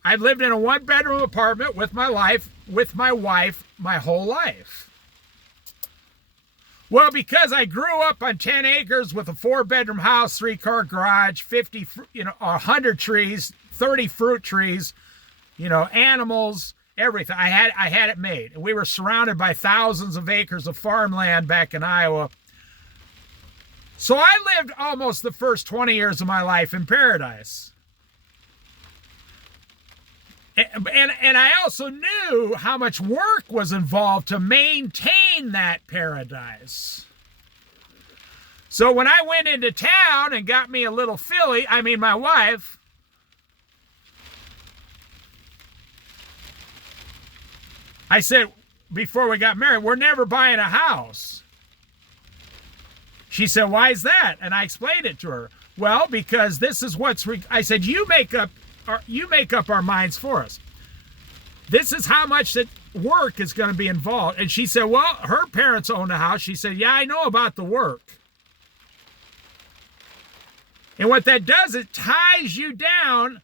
I've lived in a 1-bedroom apartment with my wife, my whole life. Well, because I grew up on 10 acres with a 4-bedroom house, 3-car garage, 100 trees, 30 fruit trees, animals, everything. I had it made. And we were surrounded by thousands of acres of farmland back in Iowa. So I lived almost the first 20 years of my life in paradise. And I also knew how much work was involved to maintain that paradise. So when I went into town and got me a little filly, my wife, I said, before we got married, we're never buying a house. She said, why is that? And I explained it to her. Well, because this is I said, you make up our minds for us. This is how much that work is going to be involved. And she said, well, her parents owned a house. She said, yeah, I know about the work. And what that does, it ties you down.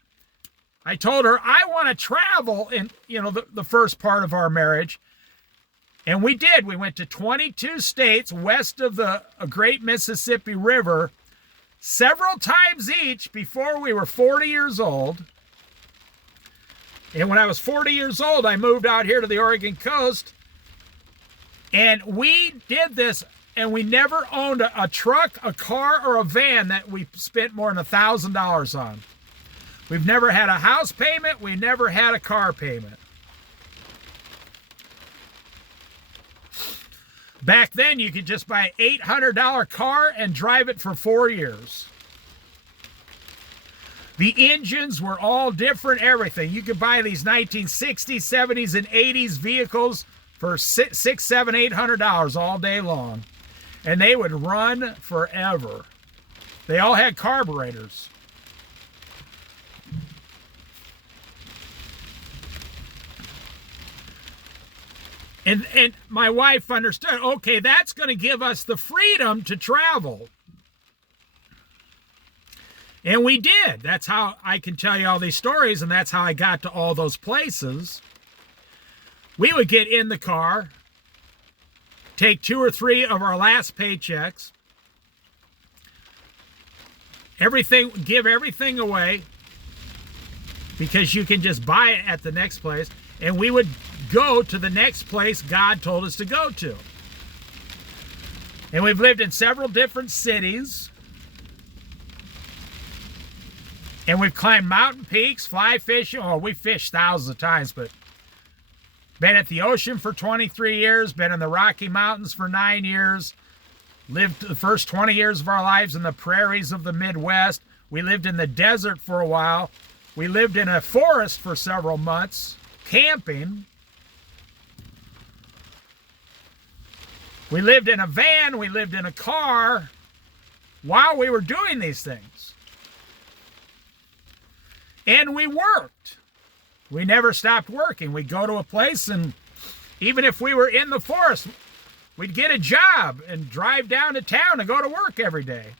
I told her, I want to travel in, the first part of our marriage. And we did. We went to 22 states west of the Great Mississippi River several times each before we were 40 years old. And when I was 40 years old, I moved out here to the Oregon coast. And we did this, and we never owned a truck, a car, or a van that we spent more than $1,000 on. We've never had a house payment. We never had a car payment. Back then, you could just buy an $800 car and drive it for 4 years. The engines were all different, everything. You could buy these 1960s, 70s, and 80s vehicles for $600, $700, $800 all day long. And they would run forever. They all had carburetors. And my wife understood, okay, that's going to give us the freedom to travel. And we did. That's how I can tell you all these stories, and that's how I got to all those places. We would get in the car, take 2 or 3 of our last paychecks, give everything away, because you can just buy it at the next place, and we would go to the next place God told us to go to. And we've lived in several different cities. And we've climbed mountain peaks, fly fishing. Oh, we fished thousands of times, but been at the ocean for 23 years, been in the Rocky Mountains for 9 years, lived the first 20 years of our lives in the prairies of the Midwest. We lived in the desert for a while. We lived in a forest for several months, camping. We lived in a van, we lived in a car while we were doing these things. And we worked. We never stopped working. We'd go to a place, and even if we were in the forest, we'd get a job and drive down to town and go to work every day.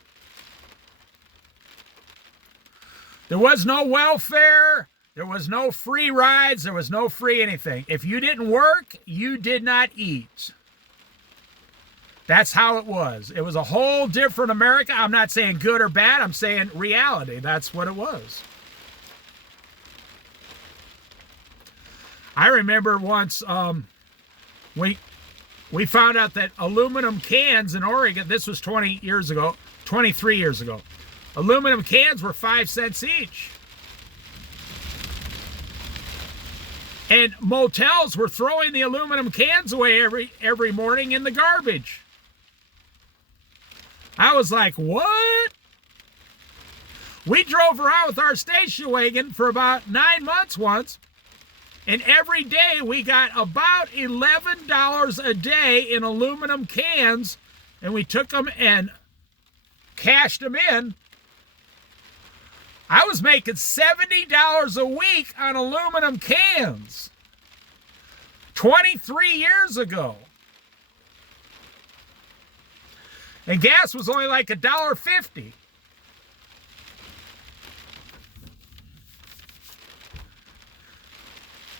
There was no welfare. There was no free rides. There was no free anything. If you didn't work, you did not eat. That's how it was. It was a whole different America. I'm not saying good or bad. I'm saying reality. That's what it was. I remember once we found out that aluminum cans in Oregon, this was 23 years ago, aluminum cans were 5 cents each. And motels were throwing the aluminum cans away every morning in the garbage. I was like, what? We drove around with our station wagon for about 9 months once. And every day we got about $11 a day in aluminum cans, and we took them and cashed them in. I was making $70 a week on aluminum cans 23 years ago. And gas was only like $1.50.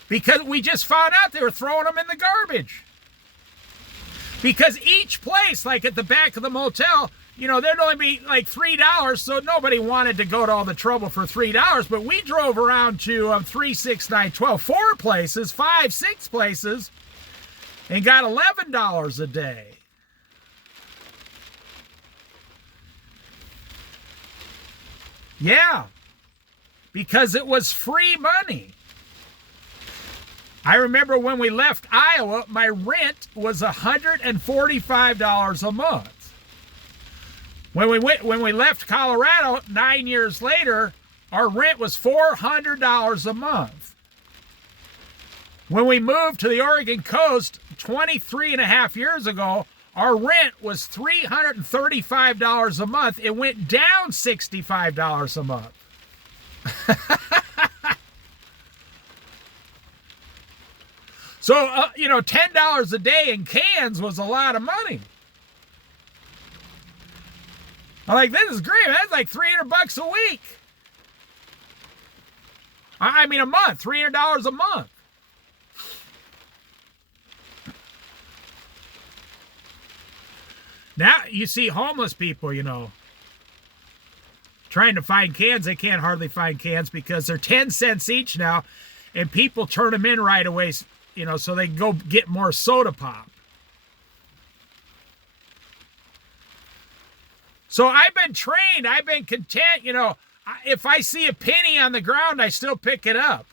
Because we just found out they were throwing them in the garbage. Because each place, like at the back of the motel, there'd only be like $3, so nobody wanted to go to all the trouble for $3. But we drove around to 3, 6, 9, 12, 4 places, 5, 6 places, and got $11 a day. Yeah, because it was free money. I remember when we left Iowa, my rent was $145 a month. When we left Colorado 9 years later, our rent was $400 a month. When we moved to the Oregon coast 23 and a half years ago, our rent was $335 a month. It went down $65 a month. So, $10 a day in cans was a lot of money. I'm like, this is great. That's like $300 a week. I mean, a month, $300 a month. Now, you see homeless people, trying to find cans. They can't hardly find cans because they're 10 cents each now, and people turn them in right away, so they can go get more soda pop. So I've been trained. I've been content. If I see a penny on the ground, I still pick it up.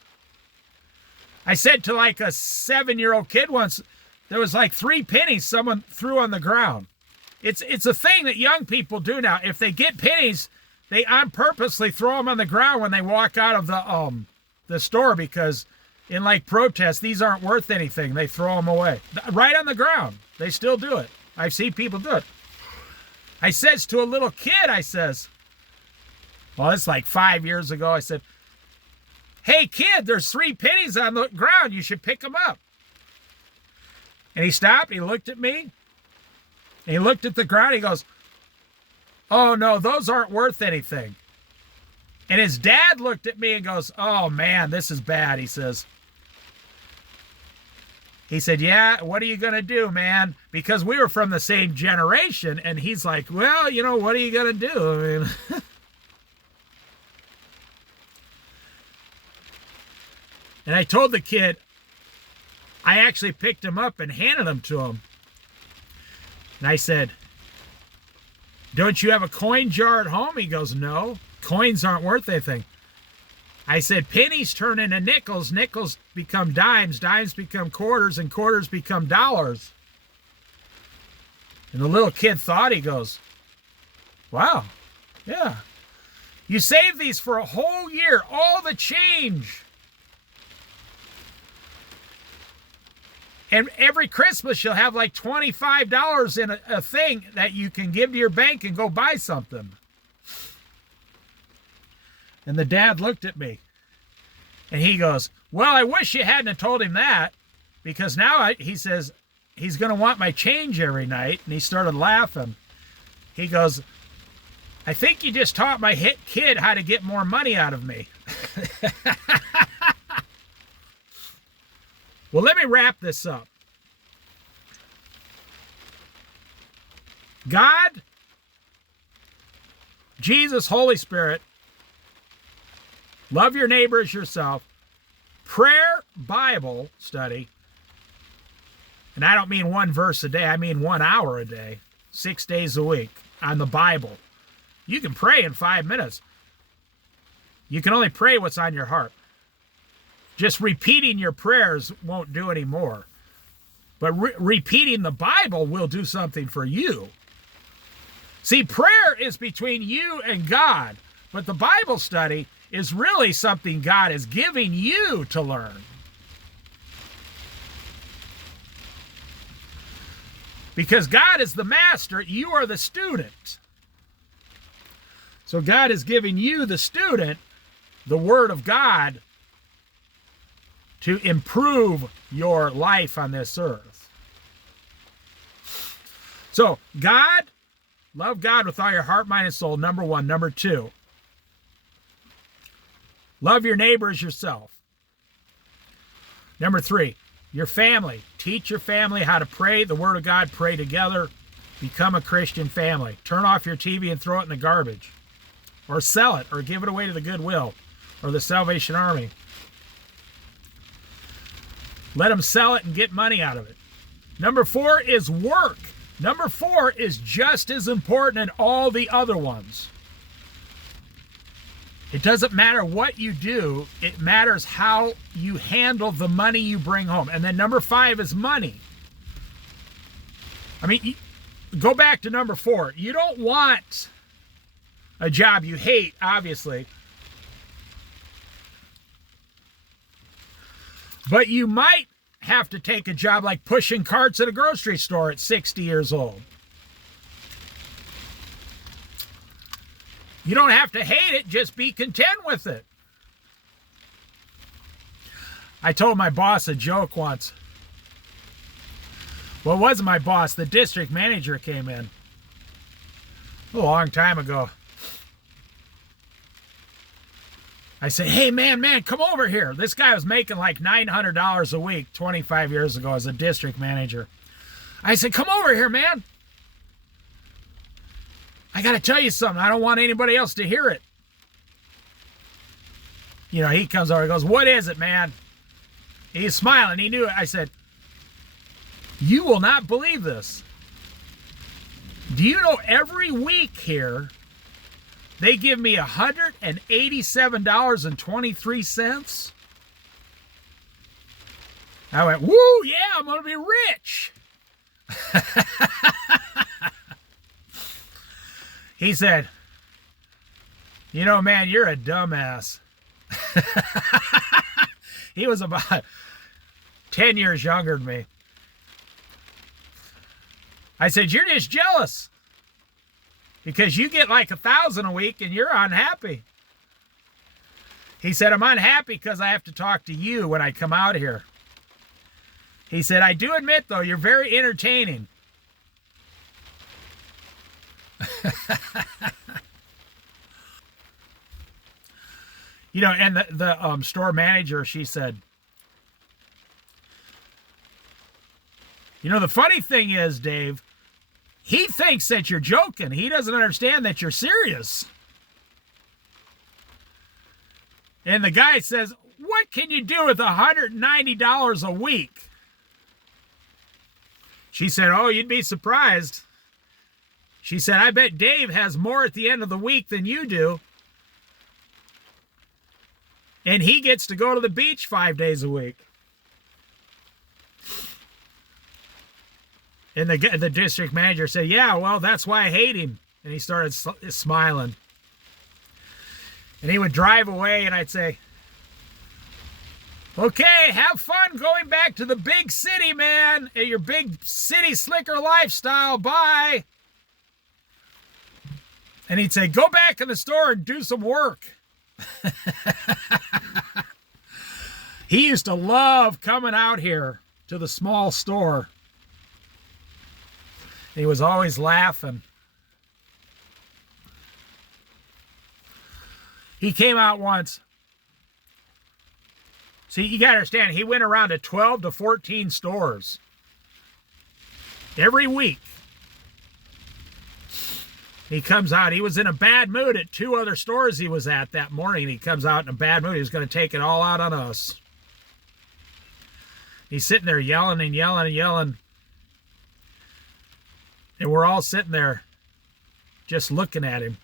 I said to like a 7-year-old kid once, there was like 3 pennies someone threw on the ground. It's a thing that young people do now. If they get pennies, they purposely throw them on the ground when they walk out of the store, because in like protest, these aren't worth anything. They throw them away. Right on the ground. They still do it. I've seen people do it. I says to a little kid, well, it's like 5 years ago. I said, hey kid, there's 3 pennies on the ground. You should pick them up. And he stopped. He looked at me. And he looked at the ground. He goes, oh no, those aren't worth anything. And his dad looked at me and goes, oh man, this is bad. He said, yeah, what are you going to do, man? Because we were from the same generation. And he's like, well, what are you going to do? I mean, and I told the kid, I actually picked him up and handed them to him. And I said, don't you have a coin jar at home? He goes, no, coins aren't worth anything. I said, pennies turn into nickels, nickels become dimes, dimes become quarters, and quarters become dollars. And the little kid thought, he goes, wow, yeah. You save these for a whole year, all the change. And every Christmas, you'll have like $25 in a thing that you can give to your bank and go buy something. And the dad looked at me. And he goes, well, I wish you hadn't have told him that. Because now he says he's going to want my change every night. And he started laughing. He goes, I think you just taught my kid how to get more money out of me. Well, let me wrap this up. God, Jesus, Holy Spirit, love your neighbor as yourself, prayer, Bible study, and I don't mean one verse a day, I mean 1 hour a day, 6 days a week on the Bible. You can pray in 5 minutes. You can only pray what's on your heart. Just repeating your prayers won't do any more. But repeating the Bible will do something for you. See, prayer is between you and God, but the Bible study is really something God is giving you to learn. Because God is the master, you are the student. So God is giving you, the student, the Word of God to improve your life on this earth. So, God, love God with all your heart, mind, and soul, number one. Number two, love your neighbor as yourself. Number three, your family. Teach your family how to pray the Word of God, pray together, become a Christian family. Turn off your TV and throw it in the garbage. Or sell it, or give it away to the Goodwill, or the Salvation Army. Let them sell it and get money out of it. Number four is work. Number four is just as important as all the other ones. It doesn't matter what you do. It matters how you handle the money you bring home. And then number five is money. I mean, go back to number four. You don't want a job you hate, obviously. But you might have to take a job like pushing carts at a grocery store at 60 years old. You don't have to hate it, just be content with it. I told my boss a joke once. Well, it wasn't my boss, the district manager came in a long time ago. I said, hey, man, come over here. This guy was making like $900 a week 25 years ago as a district manager. I said, come over here, man. I got to tell you something. I don't want anybody else to hear it. You know, he comes over, he goes, what is it, man? He's smiling. He knew it. I said, you will not believe this. Do you know every week here, they give me $187.23. I went, woo, yeah, I'm going to be rich. He said, you know, man, you're a dumbass. He was about 10 years younger than me. I said, you're just jealous. Because you get like $1,000 a week and you're unhappy. He said, I'm unhappy because I have to talk to you when I come out here. He said, I do admit, though, you're very entertaining. You know, and the store manager, she said, you know, the funny thing is, Dave, he thinks that you're joking. He doesn't understand that you're serious. And the guy says, what can you do with $190 a week? She said, oh, you'd be surprised. She said, I bet Dave has more at the end of the week than you do. And he gets to go to the beach 5 days a week. And the district manager said, yeah, well, that's why I hate him. And he started smiling. And he would drive away, and I'd say, okay, have fun going back to the big city, man. Your big city slicker lifestyle. Bye. And he'd say, go back in the store and do some work. He used to love coming out here to the small store. He was always laughing. He came out once. See, you got to understand, he went around to 12 to 14 stores every week. He comes out. He was in a bad mood at 2 other stores he was at that morning. He comes out in a bad mood. He was going to take it all out on us. He's sitting there yelling and yelling and yelling. And we're all sitting there just looking at him.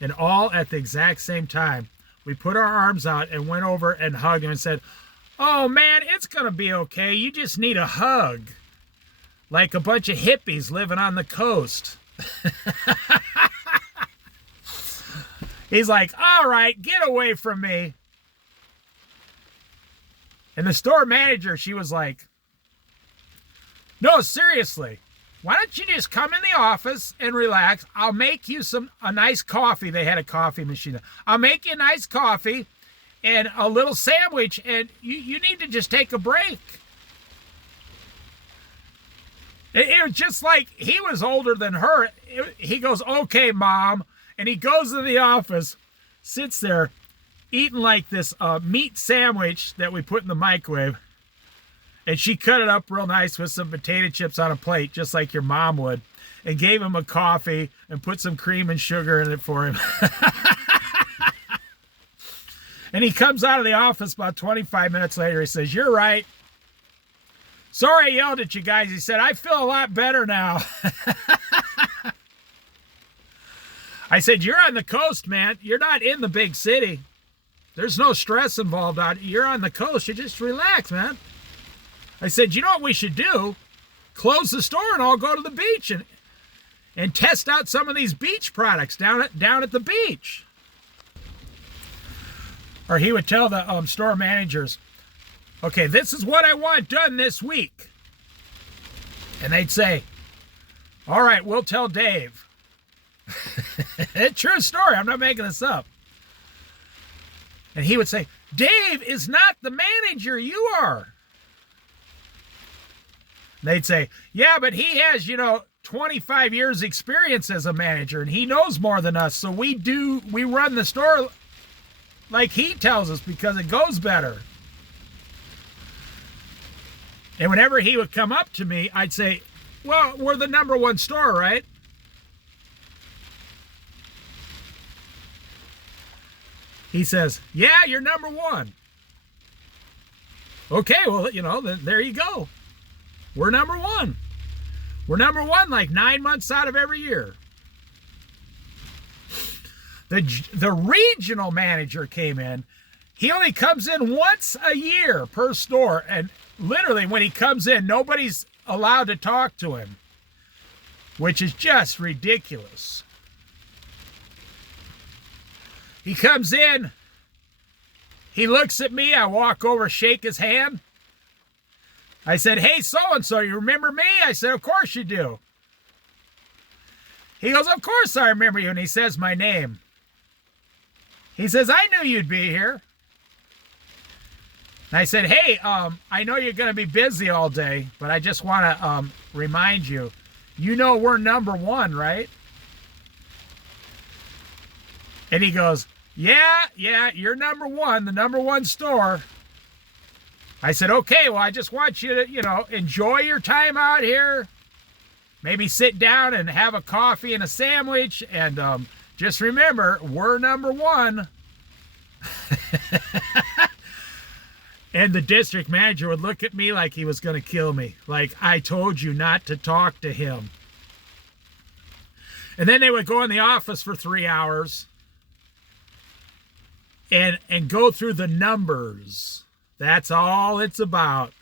And all at the exact same time, we put our arms out and went over and hugged him and said, oh, man, it's going to be okay. You just need a hug. Like a bunch of hippies living on the coast. He's like, all right, get away from me. And the store manager, she was like, no, seriously, why don't you just come in the office and relax? I'll make you a nice coffee. They had a coffee machine. I'll make you a nice coffee and a little sandwich, and you need to just take a break. It was just like he was older than her. He goes, okay, Mom. And he goes to the office, sits there, eating like this meat sandwich that we put in the microwave. And she cut it up real nice with some potato chips on a plate, just like your mom would. And gave him a coffee and put some cream and sugar in it for him. And he comes out of the office about 25 minutes later. He says, you're right. Sorry I yelled at you guys. He said, I feel a lot better now. I said, you're on the coast, man. You're not in the big city. There's no stress involved out. You're on the coast. You just relax, man. I said, you know what we should do? Close the store and all go to the beach and test out some of these beach products down at the beach. Or he would tell the store managers, okay, this is what I want done this week. And they'd say, all right, we'll tell Dave. It's a true story. I'm not making this up. And he would say, Dave is not the manager. You are. And they'd say, yeah, but he has, 25 years experience as a manager, and he knows more than us. So we run the store like he tells us because it goes better. And whenever he would come up to me, I'd say, well, we're the #1 store, right? He says, yeah, you're #1. Okay, well, then there you go. We're #1. We're #1 like 9 months out of every year. The regional manager came in. He only comes in once a year per store. And literally when he comes in, nobody's allowed to talk to him, which is just ridiculous. He comes in. He looks at me. I walk over, shake his hand. I said, hey, so-and-so, you remember me? I said, of course you do. He goes, of course I remember you. And he says my name. He says, I knew you'd be here. And I said, hey, I know you're going to be busy all day, but I just want to remind you, we're #1, right? And he goes, yeah, you're #1, the #1 store. I said, okay, well, I just want you to, enjoy your time out here. Maybe sit down and have a coffee and a sandwich. And just remember, we're #1. And the district manager would look at me like he was going to kill me. Like, I told you not to talk to him. And then they would go in the office for 3 hours. and go through the numbers. That's all it's about.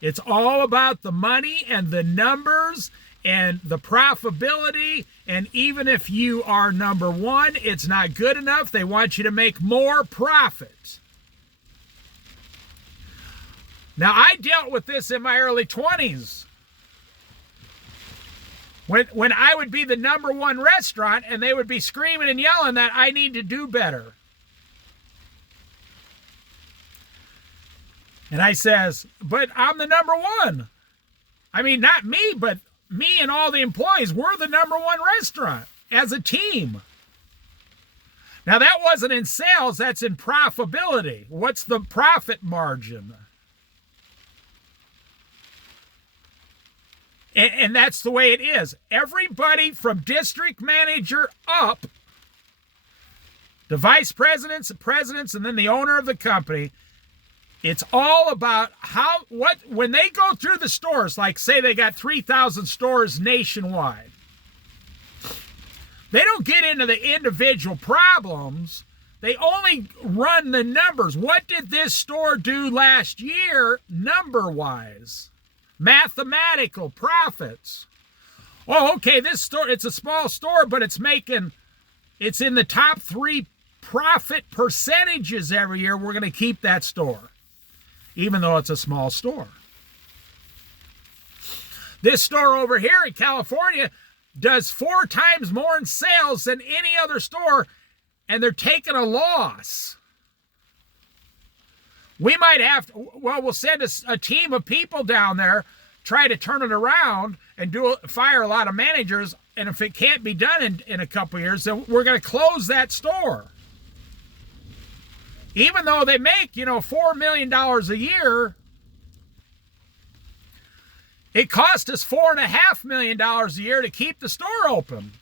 It's all about the money and the numbers and the profitability. And even if you are number one, it's not good enough. They want you to make more profit. Now, I dealt with this in my early 20s. When I would be the number one restaurant and they would be screaming and yelling that I need to do better. And I says, but I'm the number one. I mean, not me, but me and all the employees, we're the number one restaurant as a team. Now, that wasn't in sales, that's in profitability. What's the profit margin? And that's the way it is. Everybody from district manager up, the vice presidents, the presidents, and then the owner of the company, it's all about when they go through the stores, like say they got 3,000 stores nationwide, they don't get into the individual problems. They only run the numbers. What did this store do last year number-wise? Mathematical profits. Oh, okay, this store, it's a small store, but it's in the top 3 profit percentages every year. We're going to keep that store, even though it's a small store. This store over here in California does 4 times more in sales than any other store, and they're taking a loss. We might have to, we'll send a team of people down there, try to turn it around and fire a lot of managers, and if it can't be done in a couple of years, then we're going to close that store. Even though they make, $4 million a year, it cost us $4.5 million a year to keep the store open.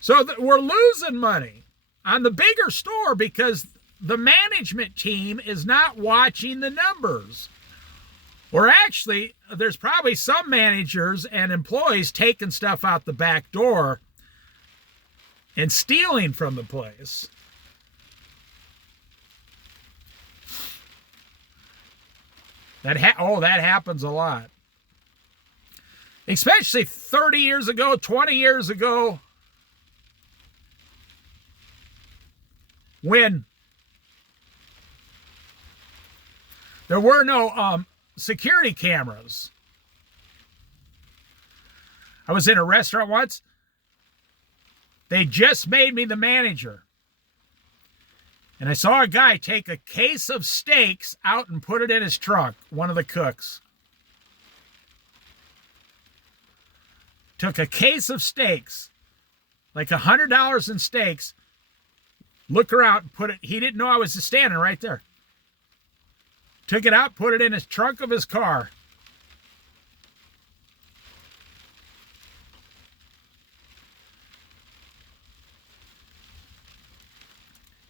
So we're losing money on the bigger store because the management team is not watching the numbers. Or actually, there's probably some managers and employees taking stuff out the back door and stealing from the place. That happens a lot. Especially 30 years ago, 20 years ago, when there were no security cameras. I was in a restaurant once. They just made me the manager. And I saw a guy take a case of steaks out and put it in his trunk, one of the cooks. Took a case of steaks, like $100 in steaks, look around and put it, he didn't know I was standing right there. Took it out, put it in his trunk of his car.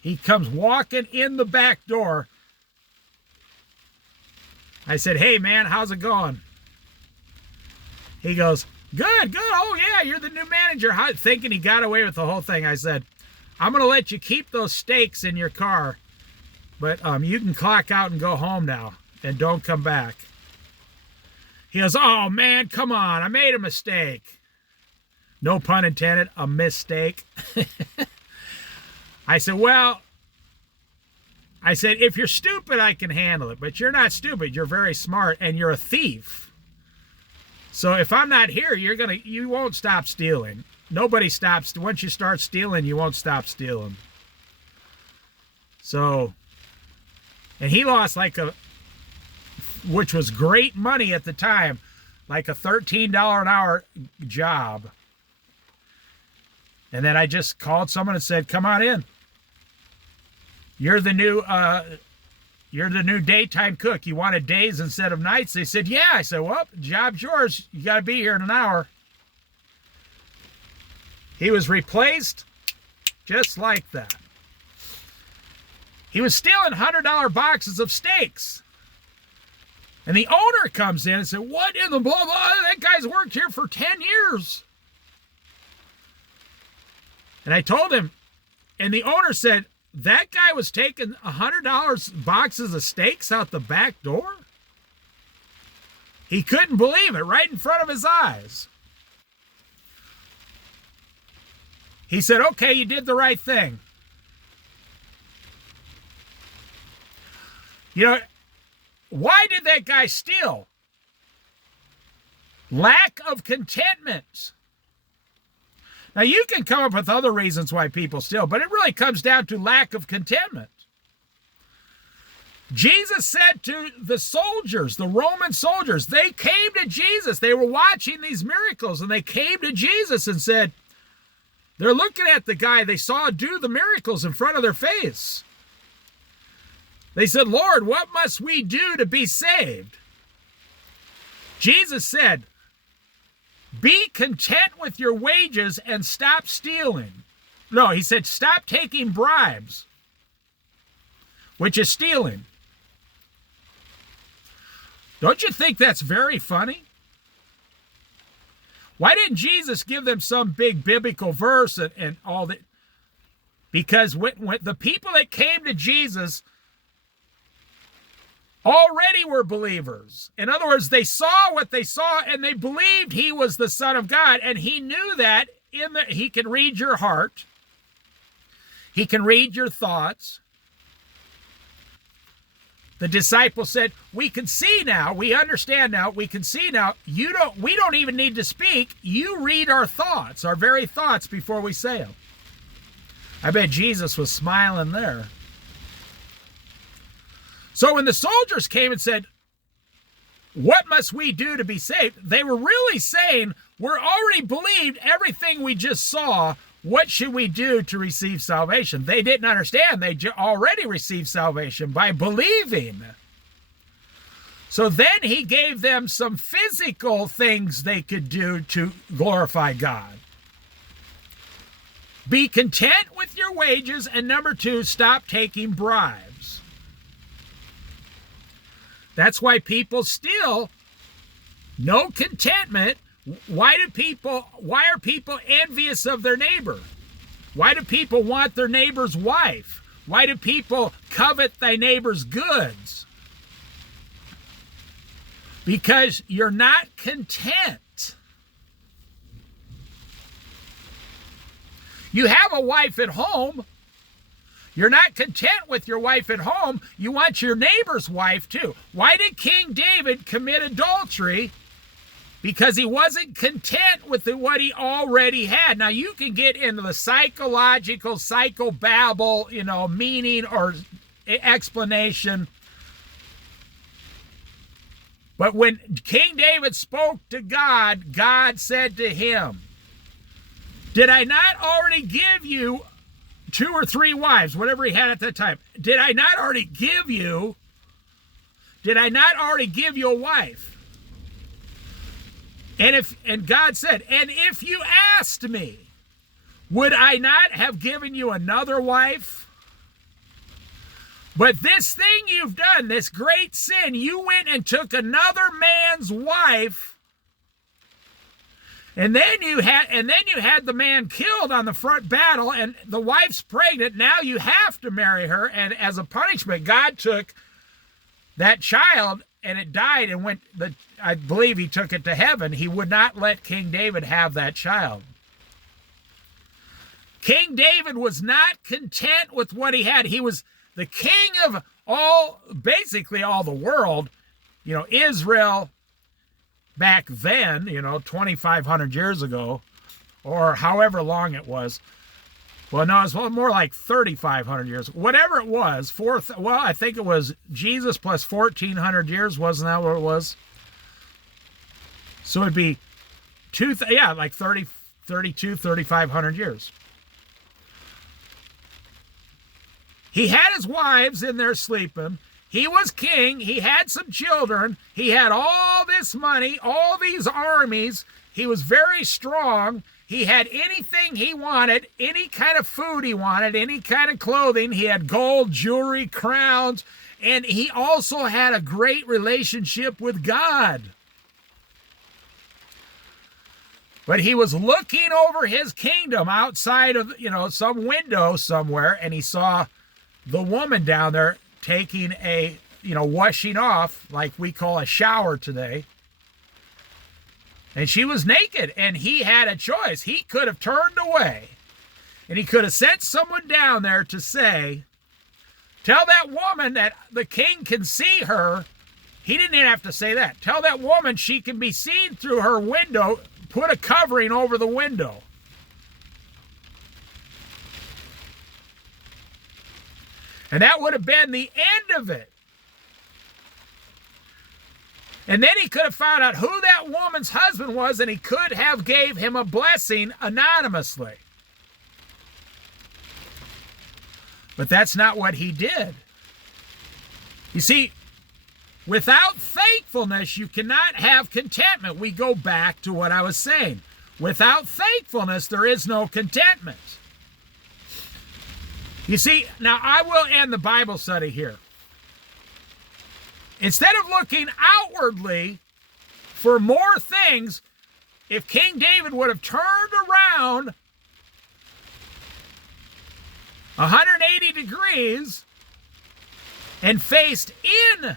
He comes walking in the back door. I said, hey, man, how's it going? He goes, good. Oh, yeah, you're the new manager. Thinking he got away with the whole thing. I said, I'm going to let you keep those steaks in your car, but you can clock out and go home now and don't come back. He goes, oh, man, come on. I made a mistake. No pun intended, a mistake. I said, if you're stupid, I can handle it. But you're not stupid. You're very smart, and you're a thief. So if I'm not here, you won't stop stealing. Nobody stops. Once you start stealing, you won't stop stealing. So, and he lost which was great money at the time, like a $13 an hour job. And then I just called someone and said, come on in. You're the new daytime cook. You wanted days instead of nights? They said, yeah. I said, well, job's yours. You got to be here in an hour. He was replaced just like that. He was stealing $100 boxes of steaks. And the owner comes in and said, what in the blah, blah? That guy's worked here for 10 years. And I told him, And the owner said, that guy was taking $100 boxes of steaks out the back door? He couldn't believe it right in front of his eyes. He said, okay, you did the right thing. You know, why did that guy steal? Lack of contentment. Now, you can come up with other reasons why people steal, but it really comes down to lack of contentment. Jesus said to the soldiers, the Roman soldiers, they came to Jesus. They were watching these miracles, and they came to Jesus and said, they're looking at the guy they saw do the miracles in front of their face. They said, Lord, what must we do to be saved? Jesus said, be content with your wages and stop stealing. No, he said, stop taking bribes, which is stealing. Don't you think that's very funny? Why didn't Jesus give them some big biblical verse and all that? Because when the people that came to Jesus already were believers. In other words, they saw what they saw and they believed he was the Son of God, and he knew that he can read your heart. He can read your thoughts. The disciples said, we can see now, we understand now, we can see now, we don't even need to speak. You read our thoughts, our very thoughts before we say them. I bet Jesus was smiling there. So when the soldiers came and said, what must we do to be saved? They were really saying, we're already believed everything we just saw. What should we do to receive salvation? They didn't understand. They already received salvation by believing. So then he gave them some physical things they could do to glorify God. Be content with your wages. And number 2, stop taking bribes. That's why people steal. No contentment. Why are people envious of their neighbor? Why do people want their neighbor's wife? Why do people covet thy neighbor's goods? Because you're not content. You have a wife at home. You're not content with your wife at home. You want your neighbor's wife too. Why did King David commit adultery? Because he wasn't content with what he already had. Now, you can get into the psychological, psychobabble, meaning or explanation. But when King David spoke to God, God said to him, did I not already give you 2 or 3 wives, whatever he had at that time? Did I not already give you a wife? And God said, and if you asked me, would I not have given you another wife? But this thing you've done, this great sin, you went and took another man's wife, and then you had the man killed on the front battle, and the wife's pregnant. Now you have to marry her, and as a punishment, God took that child, and it died and I believe he took it to heaven. He would not let King David have that child. King David was not content with what he had. He was the king of basically all the world. Israel back then, 2,500 years ago, or however long it was. Well, no, it was more like 3,500 years. Whatever it was, I think it was Jesus plus 1,400 years. Wasn't that what it was? So it'd be like 3,500 years. He had his wives in there sleeping. He was king. He had some children. He had all this money, all these armies. He was very strong. He had anything he wanted, any kind of food he wanted, any kind of clothing. He had gold, jewelry, crowns, and he also had a great relationship with God. But he was looking over his kingdom outside of, some window somewhere, and he saw the woman down there taking a, washing off, like we call a shower today. And she was naked, and he had a choice. He could have turned away, and he could have sent someone down there to say, tell that woman that the king can see her. He didn't even have to say that. Tell that woman she can be seen through her window. Put a covering over the window. And that would have been the end of it. And then he could have found out who that woman's husband was, and he could have gave him a blessing anonymously. But that's not what he did. You see, without thankfulness, you cannot have contentment. We go back to what I was saying. Without thankfulness, there is no contentment. You see, now I will end the Bible study here. Instead of looking outwardly for more things, if King David would have turned around 180 degrees and faced in,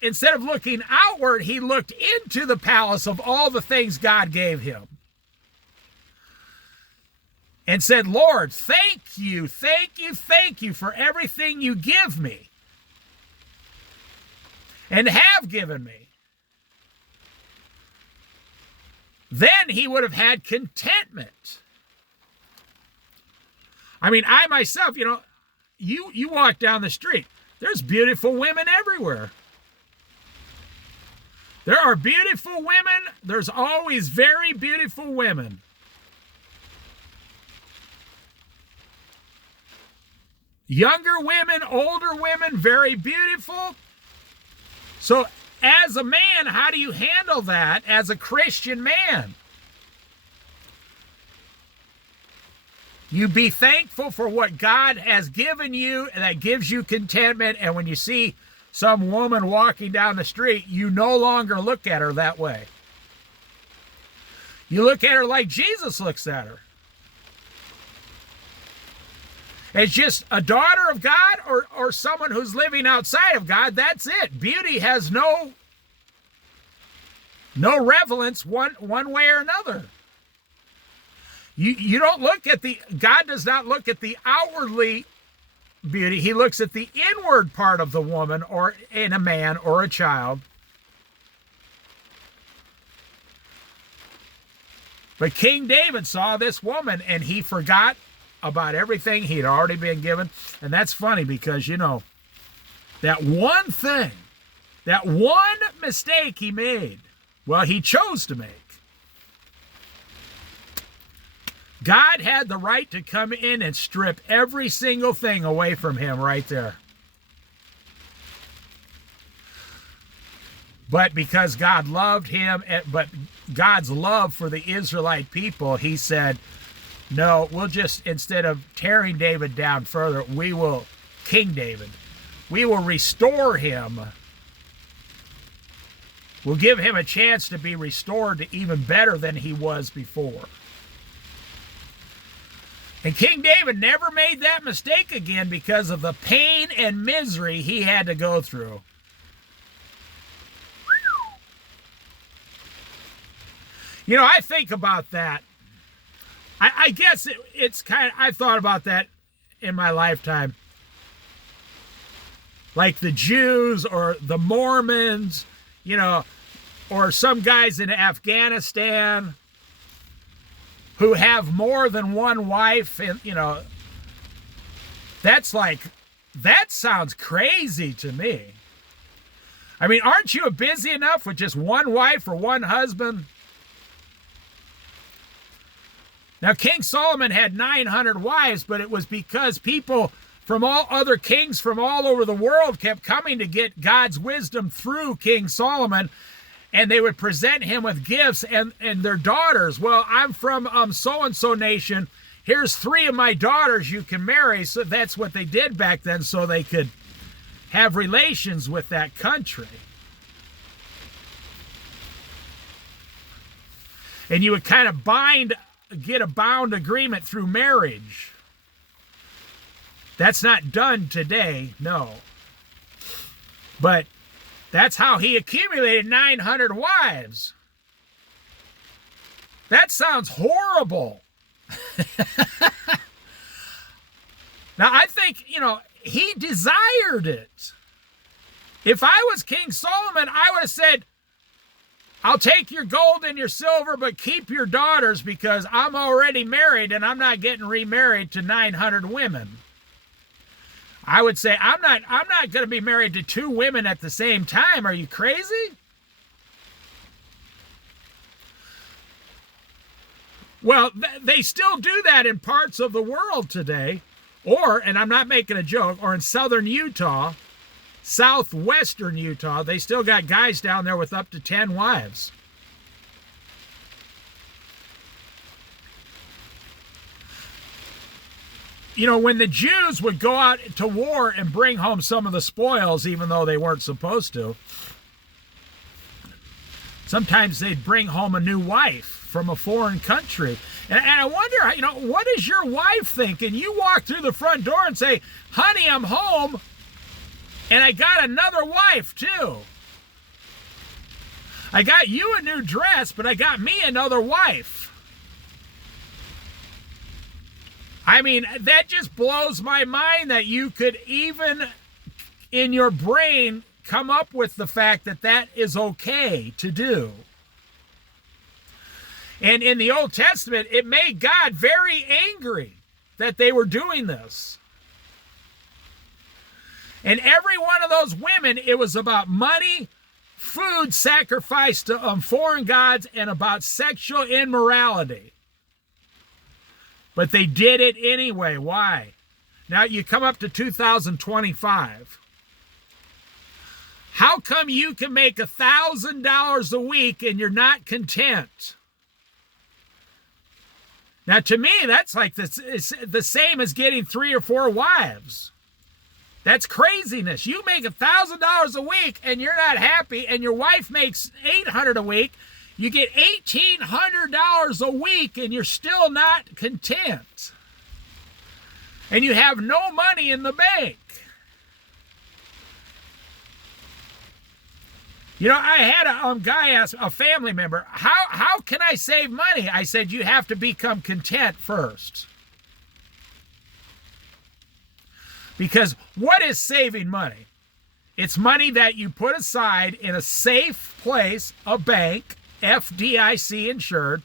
instead of looking outward, he looked into the palace of all the things God gave him. And said, Lord, thank you for everything you give me and have given me. Then he would have had contentment. I mean, I myself, you walk down the street, there's beautiful women everywhere. There are beautiful women. There's always very beautiful women. Younger women, older women, very beautiful. So as a man, how do you handle that as a Christian man? You be thankful for what God has given you, and that gives you contentment. And when you see some woman walking down the street, you no longer look at her that way. You look at her like Jesus looks at her. As just a daughter of God or someone who's living outside of God. That's it. Beauty has no relevance one way or another. You don't look at God does not look at the outwardly beauty. He looks at the inward part of the woman or in a man or a child. But King David saw this woman and he forgot about everything he'd already been given. And that's funny because, that one thing, that one mistake he made, he chose to make. God had the right to come in and strip every single thing away from him right there. But because God loved him, but God's love for the Israelite people, he said, no, we'll just, instead of tearing David down further, King David, we will restore him. We'll give him a chance to be restored to even better than he was before. And King David never made that mistake again because of the pain and misery he had to go through. I think about that. I guess it's kind of, I've thought about that in my lifetime. Like the Jews or the Mormons, or some guys in Afghanistan who have more than one wife. And, that sounds crazy to me. I mean, aren't you busy enough with just one wife or one husband? Now, King Solomon had 900 wives, but it was because people from all other kings from all over the world kept coming to get God's wisdom through King Solomon, and they would present him with gifts and their daughters. Well, I'm from so-and-so nation. Here's 3 of my daughters you can marry. So that's what they did back then, so they could have relations with that country. And you would kind of get a bound agreement through marriage. That's not done today, no. But that's how he accumulated 900 wives. That sounds horrible. Now, I think, he desired it. If I was King Solomon, I would have said, I'll take your gold and your silver, but keep your daughters because I'm already married and I'm not getting remarried to 900 women. I would say, I'm not going to be married to 2 women at the same time. Are you crazy? Well, they still do that in parts of the world today. Or, and I'm not making a joke, or in southern Utah, southwestern Utah, they still got guys down there with up to 10 wives. When the Jews would go out to war and bring home some of the spoils, even though they weren't supposed to, sometimes they'd bring home a new wife from a foreign country. And I wonder, what does your wife think? And you walk through the front door and say, honey, I'm home, and I got another wife, too. I got you a new dress, but I got me another wife. I mean, that just blows my mind that you could even in your brain come up with the fact that that is okay to do. And in the Old Testament, it made God very angry that they were doing this. And every one of those women, it was about money, food sacrificed to foreign gods, and about sexual immorality. But they did it anyway. Why? Now you come up to 2025. How come you can make $1,000 a week and you're not content? Now to me, that's like the same as getting 3 or 4 wives. That's craziness. You make $1,000 a week and you're not happy, and your wife makes $800 a week. You get $1,800 a week and you're still not content. And you have no money in the bank. I had a guy ask, a family member, how can I save money? I said, you have to become content first. Because what is saving money? It's money that you put aside in a safe place, a bank, FDIC insured,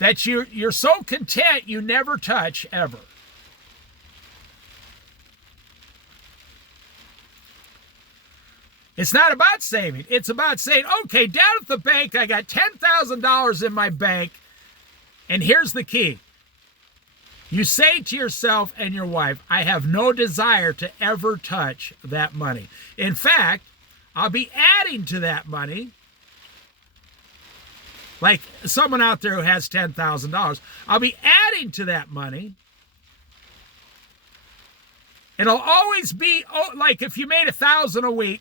that you're so content you never touch ever. It's not about saving. It's about saying, okay, down at the bank, I got $10,000 in my bank, and here's the key. You say to yourself and your wife, I have no desire to ever touch that money. In fact, I'll be adding to that money. Like someone out there who has $10,000, I'll be adding to that money. It'll always be like if you made $1,000 a week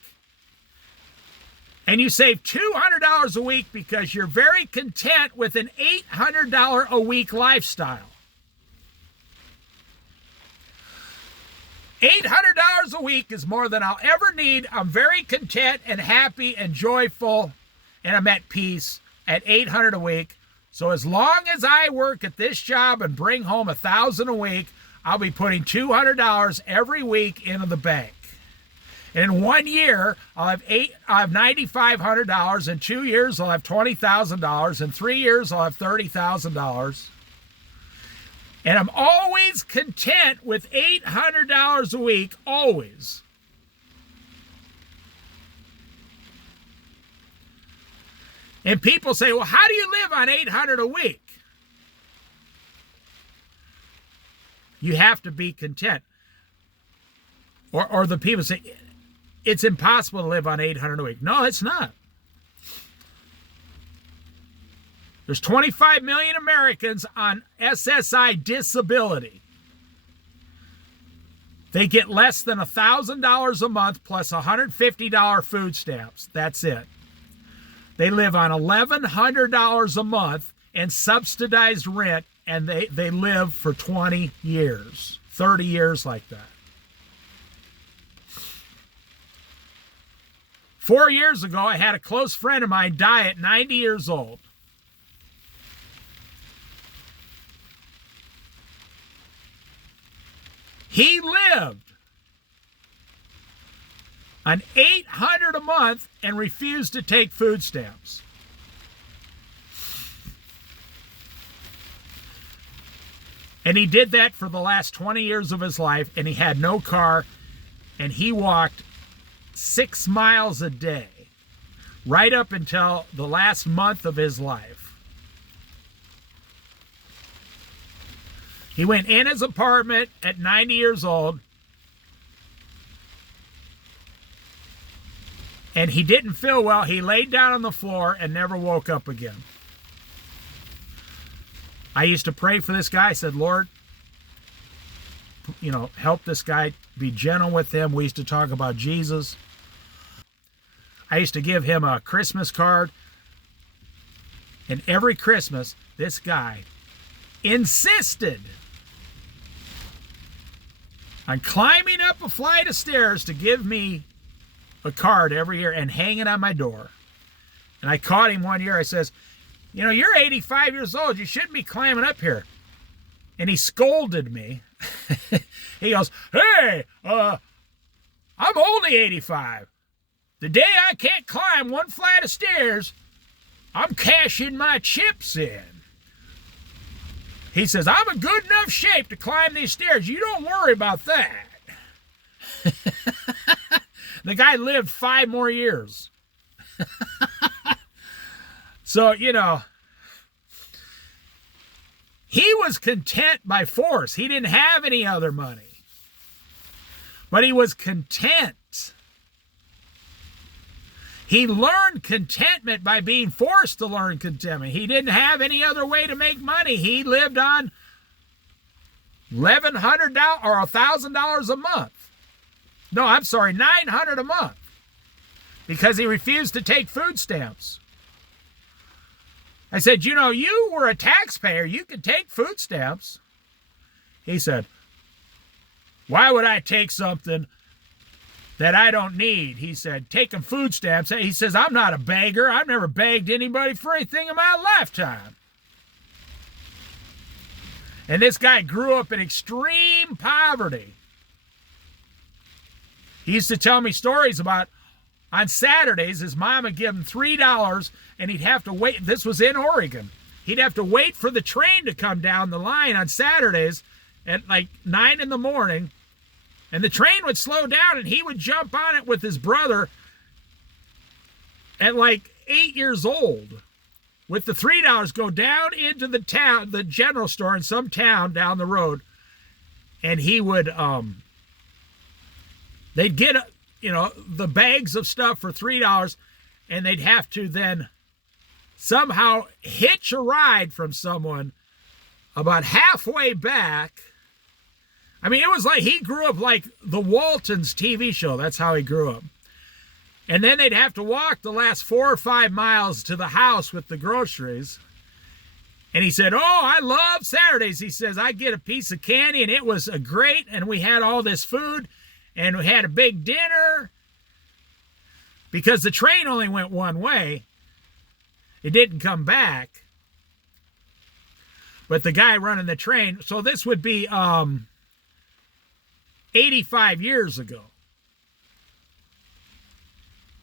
and you save $200 a week because you're very content with an $800 a week lifestyle. $800 a week is more than I'll ever need. I'm very content and happy and joyful, and I'm at peace at $800 a week. So as long as I work at this job and bring home $1,000 a week, I'll be putting $200 every week into the bank. And in 1 year, I'll have $9,500. In 2 years, I'll have $20,000. In 3 years, I'll have $30,000. And I'm always content with $800 a week, always. And people say, well, how do you live on $800 a week? You have to be content. Or the people say, it's impossible to live on $800 a week. No, it's not. There's 25 million Americans on SSI disability. They get less than $1,000 a month plus $150 food stamps. That's it. They live on $1,100 a month and subsidized rent, and they live for 20 years, 30 years like that. 4 years ago, I had a close friend of mine die at 90 years old. He lived on $800 a month and refused to take food stamps. And he did that for the last 20 years of his life, and he had no car, and he walked 6 miles a day right up until the last month of his life. He went in his apartment at 90 years old, and he didn't feel well. He laid down on the floor and never woke up again. I used to pray for this guy. I said, Lord, help this guy, be gentle with him. We used to talk about Jesus. I used to give him a Christmas card. And every Christmas, this guy insisted on climbing up a flight of stairs to give me a card every year and hang it on my door. And I caught him one year. I says, you're 85 years old. You shouldn't be climbing up here. And he scolded me. He goes, hey, I'm only 85. The day I can't climb one flight of stairs, I'm cashing my chips in. He says, I'm in good enough shape to climb these stairs. You don't worry about that. The guy lived 5 more years. So, he was content by force. He didn't have any other money. But he was content. He learned contentment by being forced to learn contentment. He didn't have any other way to make money. He lived on $1,100 or $1,000 a month. No, I'm sorry, $900 a month. Because he refused to take food stamps. I said, you were a taxpayer. You could take food stamps. He said, why would I take something that I don't need? He said, taking food stamps. He says, I'm not a beggar. I've never begged anybody for anything in my lifetime. And this guy grew up in extreme poverty. He used to tell me stories about on Saturdays, his mom would give him $3 and he'd have to wait. This was in Oregon. He'd have to wait for the train to come down the line on Saturdays at like 9 in the morning. And the train would slow down and he would jump on it with his brother at like 8 years old. With the $3, go down into the town, the general store in some town down the road. And he would, they'd get the bags of stuff for $3, and they'd have to then somehow hitch a ride from someone about halfway back. I mean, it was like he grew up like the Waltons TV show. That's how he grew up. And then they'd have to walk the last 4 or 5 miles to the house with the groceries. And he said, I love Saturdays. He says, I get a piece of candy, and it was great, and we had all this food. And we had a big dinner because the train only went one way. It didn't come back. But the guy running the train, so this would be 85 years ago.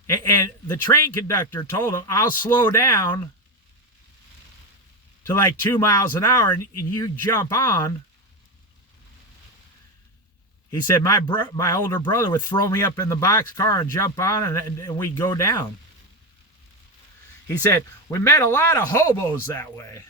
And the train conductor told him, I'll slow down to like 2 miles an hour and you jump on. He said, my older brother would throw me up in the boxcar and jump on, and we'd go down. He said, we met a lot of hobos that way.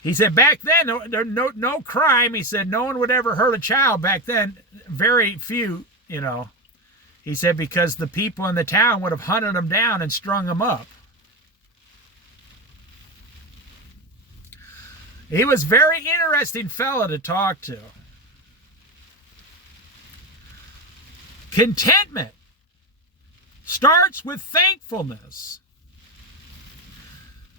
He said, back then, there no crime. He said, no one would ever hurt a child back then. Very few, He said, because the people in the town would have hunted them down and strung them up. He was a very interesting fella to talk to. Contentment starts with thankfulness.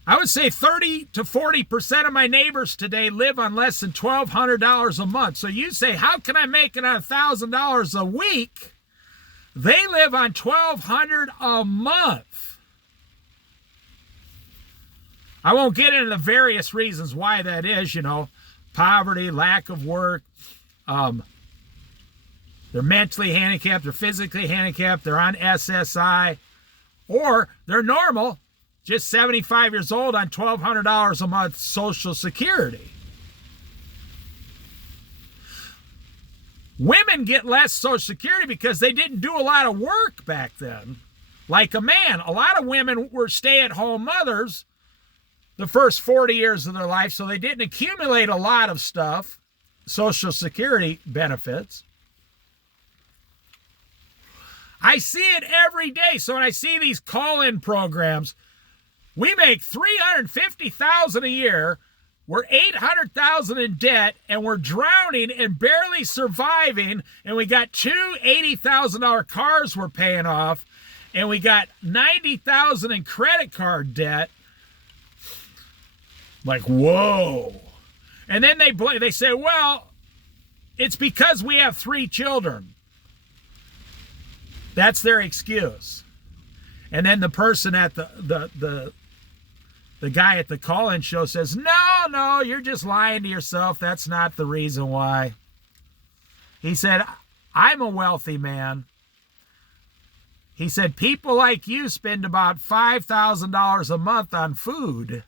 I would say 30 to 40% of my neighbors today live on less than $1,200 a month. So you say, how can I make it on $1,000 a week? They live on $1,200 a month. I won't get into the various reasons why that is, poverty, lack of work. They're mentally handicapped, they're physically handicapped, they're on SSI, or they're normal, just 75 years old on $1,200 a month Social Security. Women get less Social Security because they didn't do a lot of work back then. Like a man, a lot of women were stay-at-home mothers the first 40 years of their life, so they didn't accumulate a lot of stuff, Social Security benefits. I see it every day. So when I see these call-in programs, we make $350,000 a year, we're $800,000 in debt, and we're drowning and barely surviving, and we got two $80,000 cars we're paying off, and we got $90,000 in credit card debt. Like, whoa. And then they say, well, it's because we have 3 children. That's their excuse. And then the person at the guy at the call-in show says, no, you're just lying to yourself. That's not the reason why. He said, I'm a wealthy man. He said, people like you spend about $5,000 a month on food.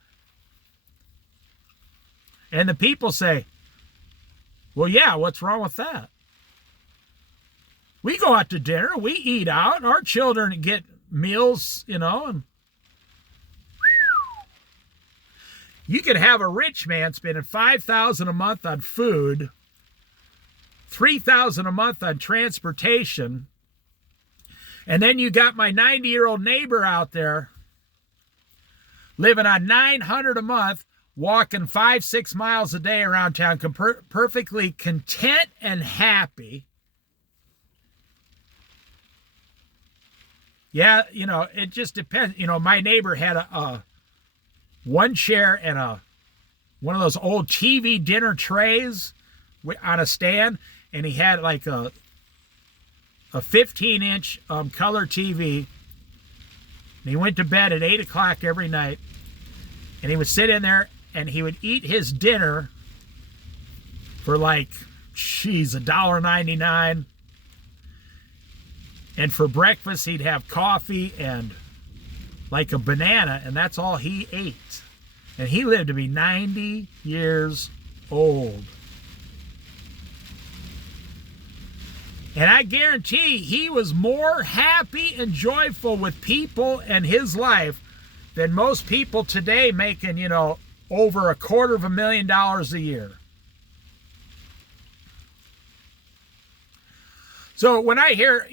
And the people say, well, yeah, what's wrong with that? We go out to dinner, we eat out, our children get meals, and you could have a rich man spending $5,000 a month on food, $3,000 a month on transportation, and then you got my 90-year-old neighbor out there living on $900 a month, walking 5-6 miles a day around town, perfectly content and happy. Yeah, it just depends. My neighbor had a one chair and one of those old TV dinner trays on a stand, and he had like a 15-inch color TV. And he went to bed at 8 o'clock every night, and he would sit in there and he would eat his dinner for like, $1.99. And for breakfast, he'd have coffee and like a banana, and that's all he ate. And he lived to be 90 years old. And I guarantee he was more happy and joyful with people and his life than most people today making, over $250,000 a year. So when I hear,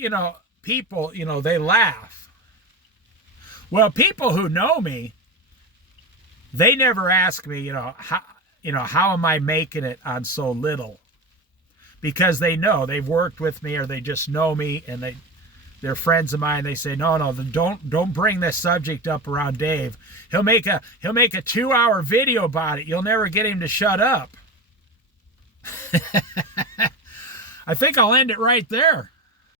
people, they laugh. Well, people who know me, they never ask me, how am I making it on so little? Because they know they've worked with me, or they just know me, and they're friends of mine. They say, no, don't bring this subject up around Dave. He'll make a 2-hour video about it. You'll never get him to shut up. I think I'll end it right there.